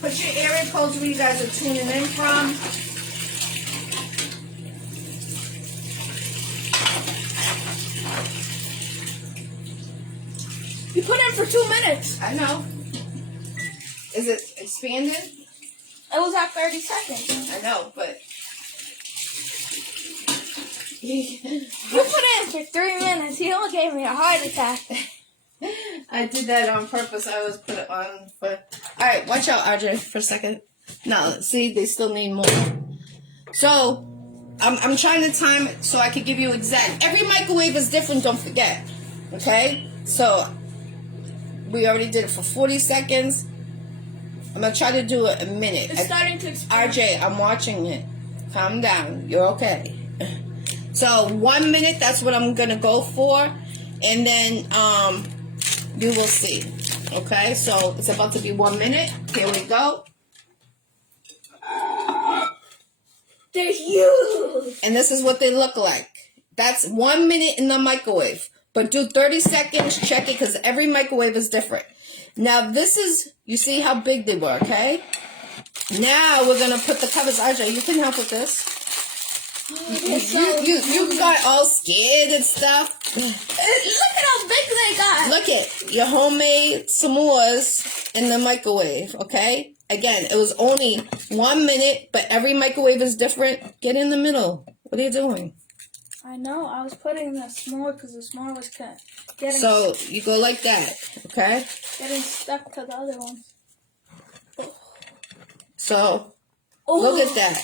Put your area codes where you guys are tuning in from. You put it for 2 minutes. I know. Is it expanded? It was at 30 seconds. I know, but... You put it in for 3 minutes. He almost gave me a heart attack. I did that on purpose. I always put it on for... Alright, watch out, Audrey, for a second. No, see, they still need more. So, I'm trying to time it so I can give you exact... Every microwave is different, don't forget. Okay? So, we already did it for 40 seconds. I'm going to try to do it a minute. It's starting to expand. RJ, I'm watching it. Calm down. You're okay. So, 1 minute, that's what I'm going to go for. And then, you will see. Okay? So, it's about to be 1 minute. Here we go. They're huge. And this is what they look like. That's 1 minute in the microwave. But do 30 seconds. Check it because every microwave is different. Now, this is, you see how big they were, okay? Now, we're going to put the covers. RJ, you can help with this. You got all scared and stuff. Look at how big they got. Look at your homemade s'mores in the microwave, okay? Again, it was only 1 minute, but every microwave is different. Get in the middle. What are you doing? I know. I was putting the s'more because the s'more was getting... So, you go like that, okay? Getting stuck to the other ones. So, Oh. look at that.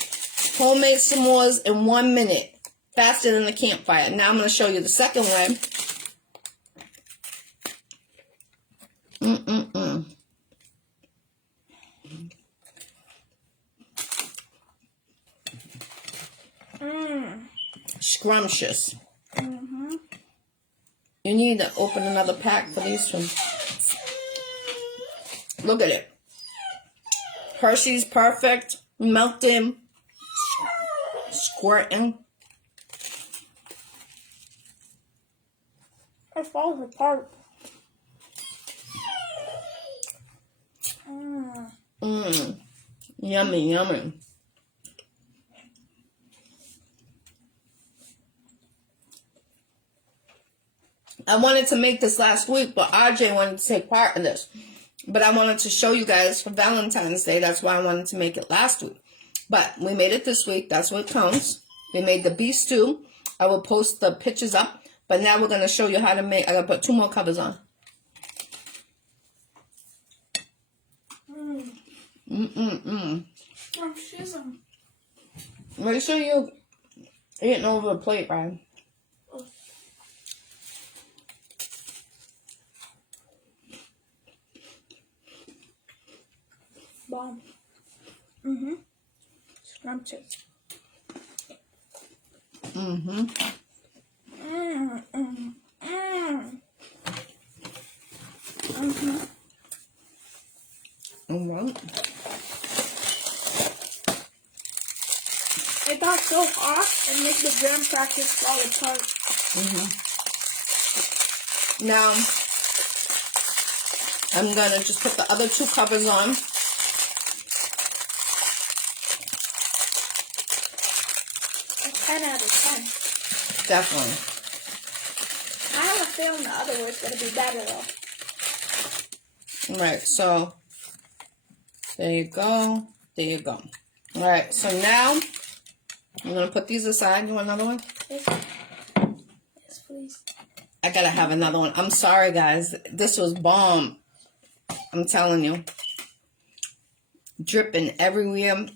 Homemade s'mores in 1 minute. Faster than the campfire. Now I'm going to show you the second one. Scrumptious. You need to open another pack for these ones. Look at it. Hershey's perfect. Melting. Squirting. It falls apart. Yummy, yummy. I wanted to make this last week, but RJ wanted to take part in this. But I wanted to show you guys for Valentine's Day. That's why I wanted to make it last week. But we made it this week. That's what counts. We made the beef stew. I will post the pictures up. But now we're going to show you how to make... I'm going to put 2 more covers on. I'm sizzling. Make sure you're eating over a plate, Ryan. Bomb. Scrumptious. so hot and make the graham crackers fall apart. Now, I'm going to just put the other 2 covers on. A 10 out of 10. Definitely. I have a feeling the other one's going to be better though. Alright, so there you go. There you go. Alright, so now I'm going to put these aside. You want another one? Yes, please. I gotta have another one. I'm sorry, guys. This was bomb. I'm telling you. Dripping everywhere.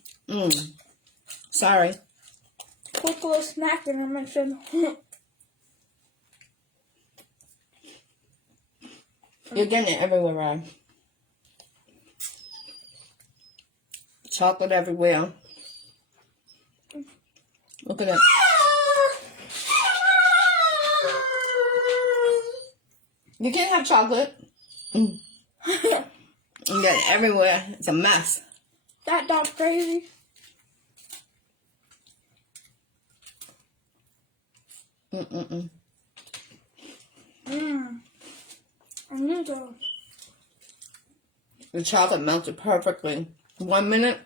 Sorry. Quick little snack and I mentioned. You're getting it everywhere, Ryan. Chocolate everywhere. Look at that. You can't have chocolate. You got it everywhere. It's a mess. That dog's crazy. I knew that. The chocolate melted perfectly. 1 minute.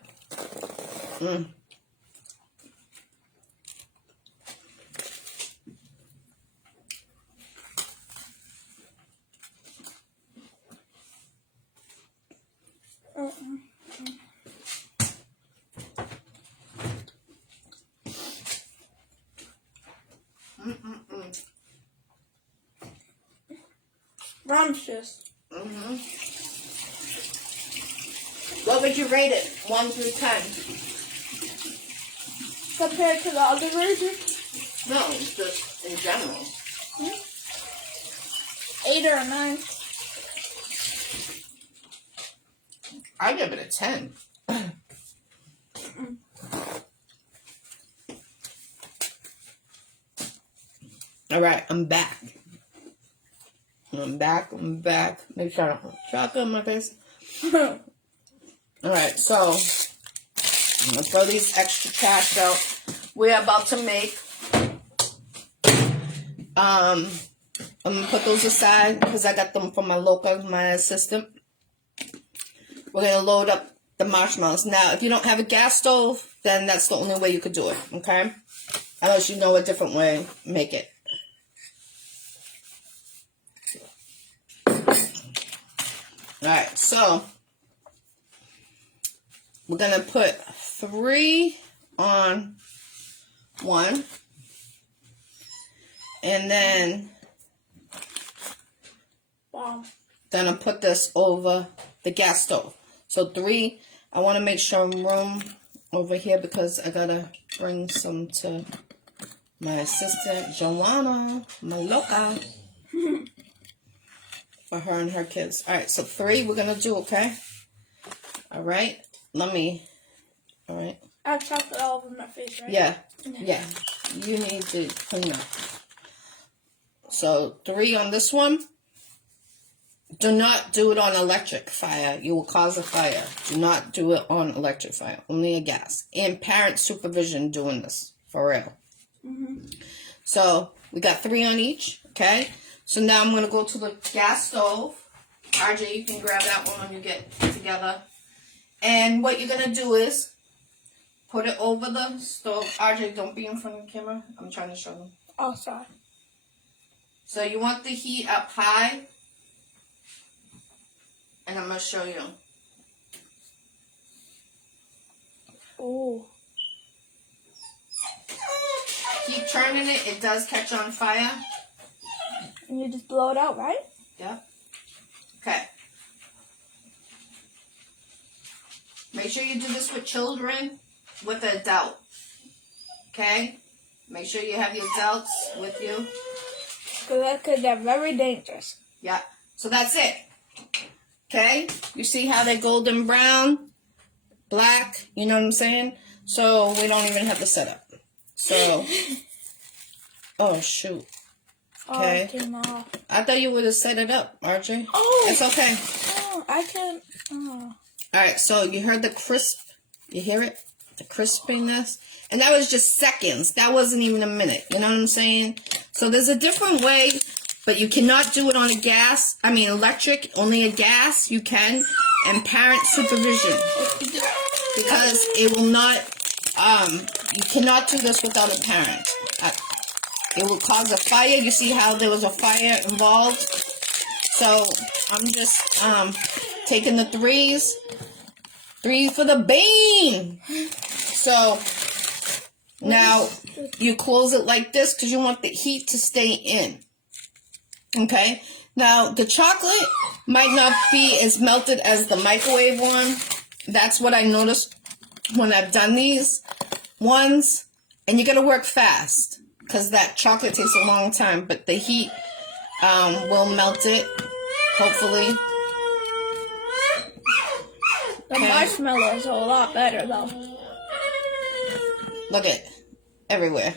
Ramshes. What would you rate it? 1 through 10. Compared to the other version? No, just in general. 8 or a 9. I give it a 10. All right, I'm back. I'm back. Make sure I don't have chocolate in my face. All right, so I'm gonna throw these extra cash out. We're about to make. I'm gonna put those aside because I got them from my assistant. We're gonna load up the marshmallows. Now, if you don't have a gas stove, then that's the only way you could do it. Okay, unless you know a different way, make it. Alright, so we're going to put 3 on one. And then gonna put this over the gas stove. So 3, I want to make sure room over here because I got to bring some to my assistant, Joanna, my loca. For her and her kids. All right, so 3 we're going to do, okay? All right. All right. I have chocolate all over my face, right? Yeah. Yeah. You need to clean up. So 3 on this one. Do not do it on electric fire. You will cause a fire. Do not do it on electric fire. Only a gas. And parent supervision doing this. For real. So we got 3 on each, okay? So now I'm going to go to the gas stove. RJ, you can grab that one when you get together. And what you're going to do is put it over the stove. RJ, don't be in front of the camera. I'm trying to show them. Oh, sorry. So you want the heat up high. And I'm going to show you. Oh. Keep turning it. It does catch on fire. And you just blow it out, right? Yep. Okay. Make sure you do this with children, with an adult. Okay? Make sure you have your adults with you. Because they're very dangerous. Yeah. So that's it. Okay? You see how they're golden brown, black, you know what I'm saying? So we don't even have to set up. So, oh shoot. Okay. Oh, it came off. I thought you would have set it up, RJ. Oh. It's okay. Oh, I can. Oh. All right, so you heard the crisp. You hear it? the crispiness. And that was just seconds. That wasn't even a minute. You know what I'm saying? So there's a different way, but you cannot do it on a gas. I mean, electric, only a gas you can. And parent supervision. Because it will not, you cannot do this without a parent. It will cause a fire. You see how there was a fire involved? So I'm just taking the threes. 3 for the bean. So now you close it like this because you want the heat to stay in. Okay. Now the chocolate might not be as melted as the microwave one. That's what I noticed when I've done these ones. And you got to work fast because that chocolate takes a long time. But the heat will melt it, hopefully. The marshmallows are a lot better, though. Look at everywhere.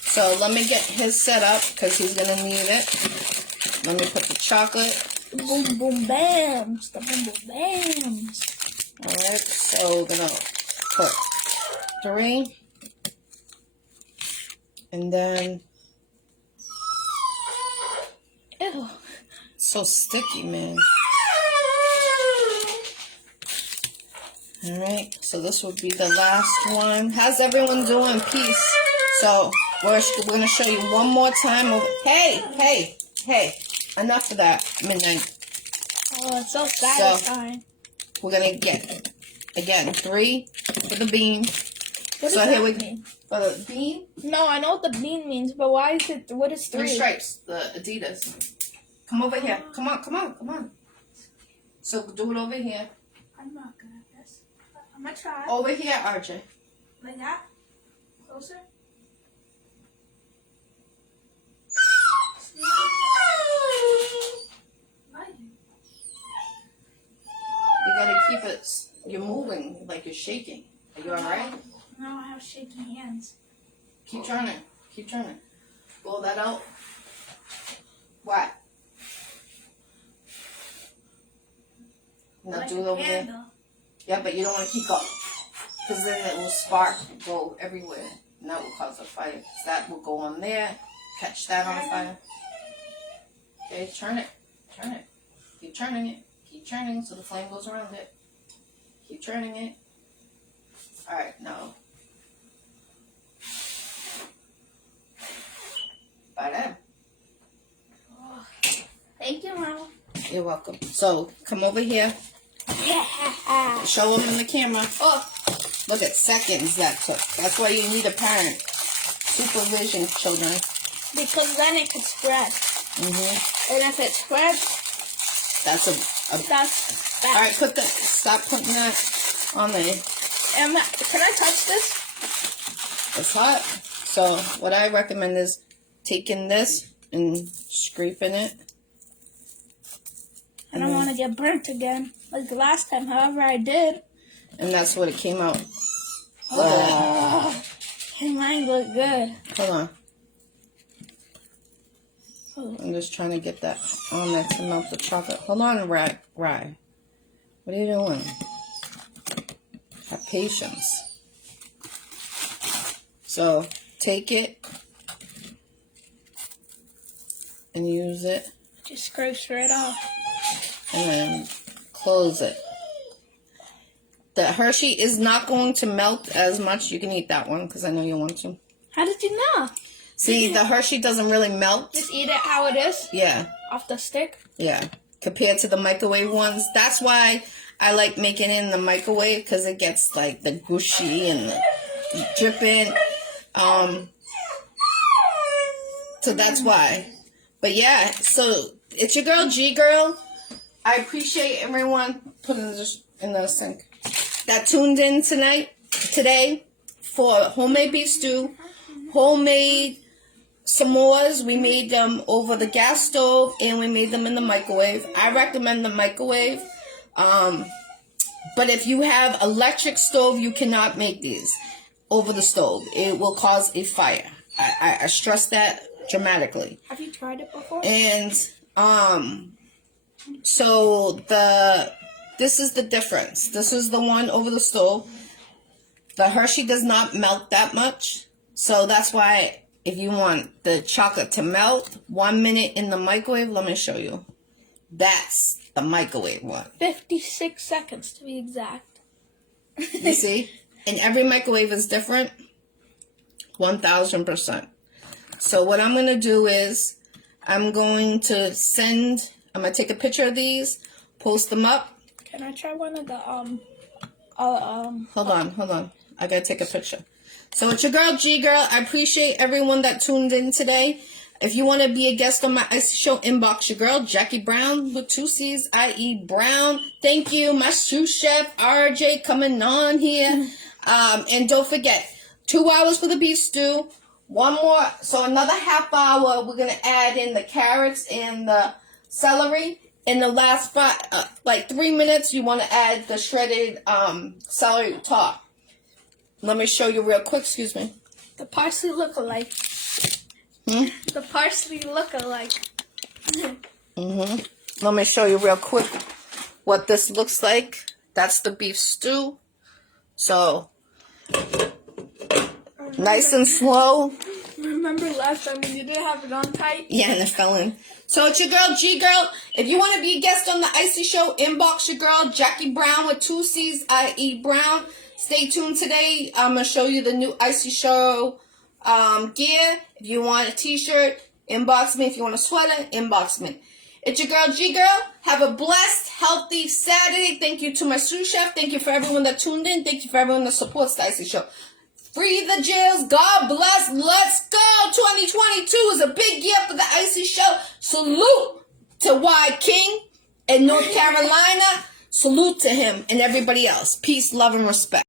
So let me get his set up because he's going to need it. Let me put the chocolate. Boom, boom, bams. The boom, boom, bams. Alright, so we're going to put 3. And then... Ew. It's so sticky, man. Alright, so this would be the last one. How's everyone doing? Peace. So, we're going to show you one more time. Hey! Enough of that, midnight. Oh, it's so satisfying. So, we're going to get, again, 3 for the bean. What does here we that mean? For the bean? No, I know what the bean means, but why is it, what is 3? The stripes, the Adidas. Come over here. Come on. So, do it over here. I'm not good at this. I'm going to try. Over here, RJ. Like that? Closer? You gotta keep it, you're moving like you're shaking. Are you alright? No, I have shaky hands. Keep turning. Blow that out. What? Now Like do it a over there. candle. Yeah, but you don't want to keep going. Because then it will spark, go everywhere. And that will cause a fire. 'Cause that will go on there. Catch that on fire. Okay, turn it. Keep turning it. Keep turning so the flame goes around it. Keep turning it. Alright, now. Bye then. Oh, thank you, Mama. You're welcome. So, come over here. Yeah. Show them in the camera. Oh, look at seconds that took. That's why you need a parent. Supervision, children. Because then it could spread. Mm-hmm. And if it spreads, That's that's bad. All right, stop putting that on there. Can I touch this? It's hot. So what I recommend is taking this and scraping it. I don't want to get burnt again, like the last time. However, I did. And that's what it came out. Oh, mine look good. Hold on. I'm just trying to get that on there to melt the chocolate. Hold on, Rye. What are you doing? Have patience. So, take it and use it. Just scrapes right off. And then close it. The Hershey is not going to melt as much. You can eat that one because I know you want to. How did you know? See, the Hershey doesn't really melt. Just eat it how it is? Yeah. Off the stick? Yeah. Compared to the microwave ones. That's why I like making it in the microwave because it gets like the gushy and the dripping. So that's why. But yeah, so it's your girl, Ggirl. I appreciate everyone putting this in the sink that tuned in today for homemade beef stew, homemade s'mores. We made them over the gas stove and we made them in the microwave. I recommend the microwave. But if you have electric stove, you cannot make these over the stove. It will cause a fire. I stress that dramatically. Have you tried it before? And so this is the difference. This is the one over the stove. The Hershey does not melt that much. So that's why if you want the chocolate to melt, 1 minute in the microwave, let me show you. That's the microwave one. 56 seconds to be exact. You see? And every microwave is different. 1000%. So what I'm going to do is I'm going to take a picture of these, post them up. Can I try one of the, Hold on. I got to take a picture. So it's your girl, Ggirl. I appreciate everyone that tuned in today. If you want to be a guest on my Iccy Show, inbox your girl, Jackie Brown, with 2 C's, I.E. Brown. Thank you, my sous chef, RJ, coming on here. And don't forget, 2 hours for the beef stew. One more, so another half hour, we're going to add in the carrots and the celery. In the last 3 minutes, you want to add the shredded celery top. Let me show you real quick, excuse me. The parsley look-alike. The parsley look-alike. Let me show you real quick what this looks like. That's the beef stew. So, nice and slow. Remember last time when you didn't have it on tight? Yeah, and it fell in. So it's your girl, Ggirl. If you want to be a guest on the Iccy Show, inbox your girl, Jackie Brown, with 2 C's, I.E. Brown. Stay tuned today. I'm going to show you the new Iccy Show gear. If you want a t-shirt, inbox me. If you want a sweater, inbox me. It's your girl, Ggirl. Have a blessed, healthy Saturday. Thank you to my sous chef. Thank you for everyone that tuned in. Thank you for everyone that supports the Iccy Show. Free the jails. God bless. Let's go. 2022 is a big year for the Iccy Show. Salute to Y King in North Carolina. Salute to him and everybody else. Peace, love, and respect.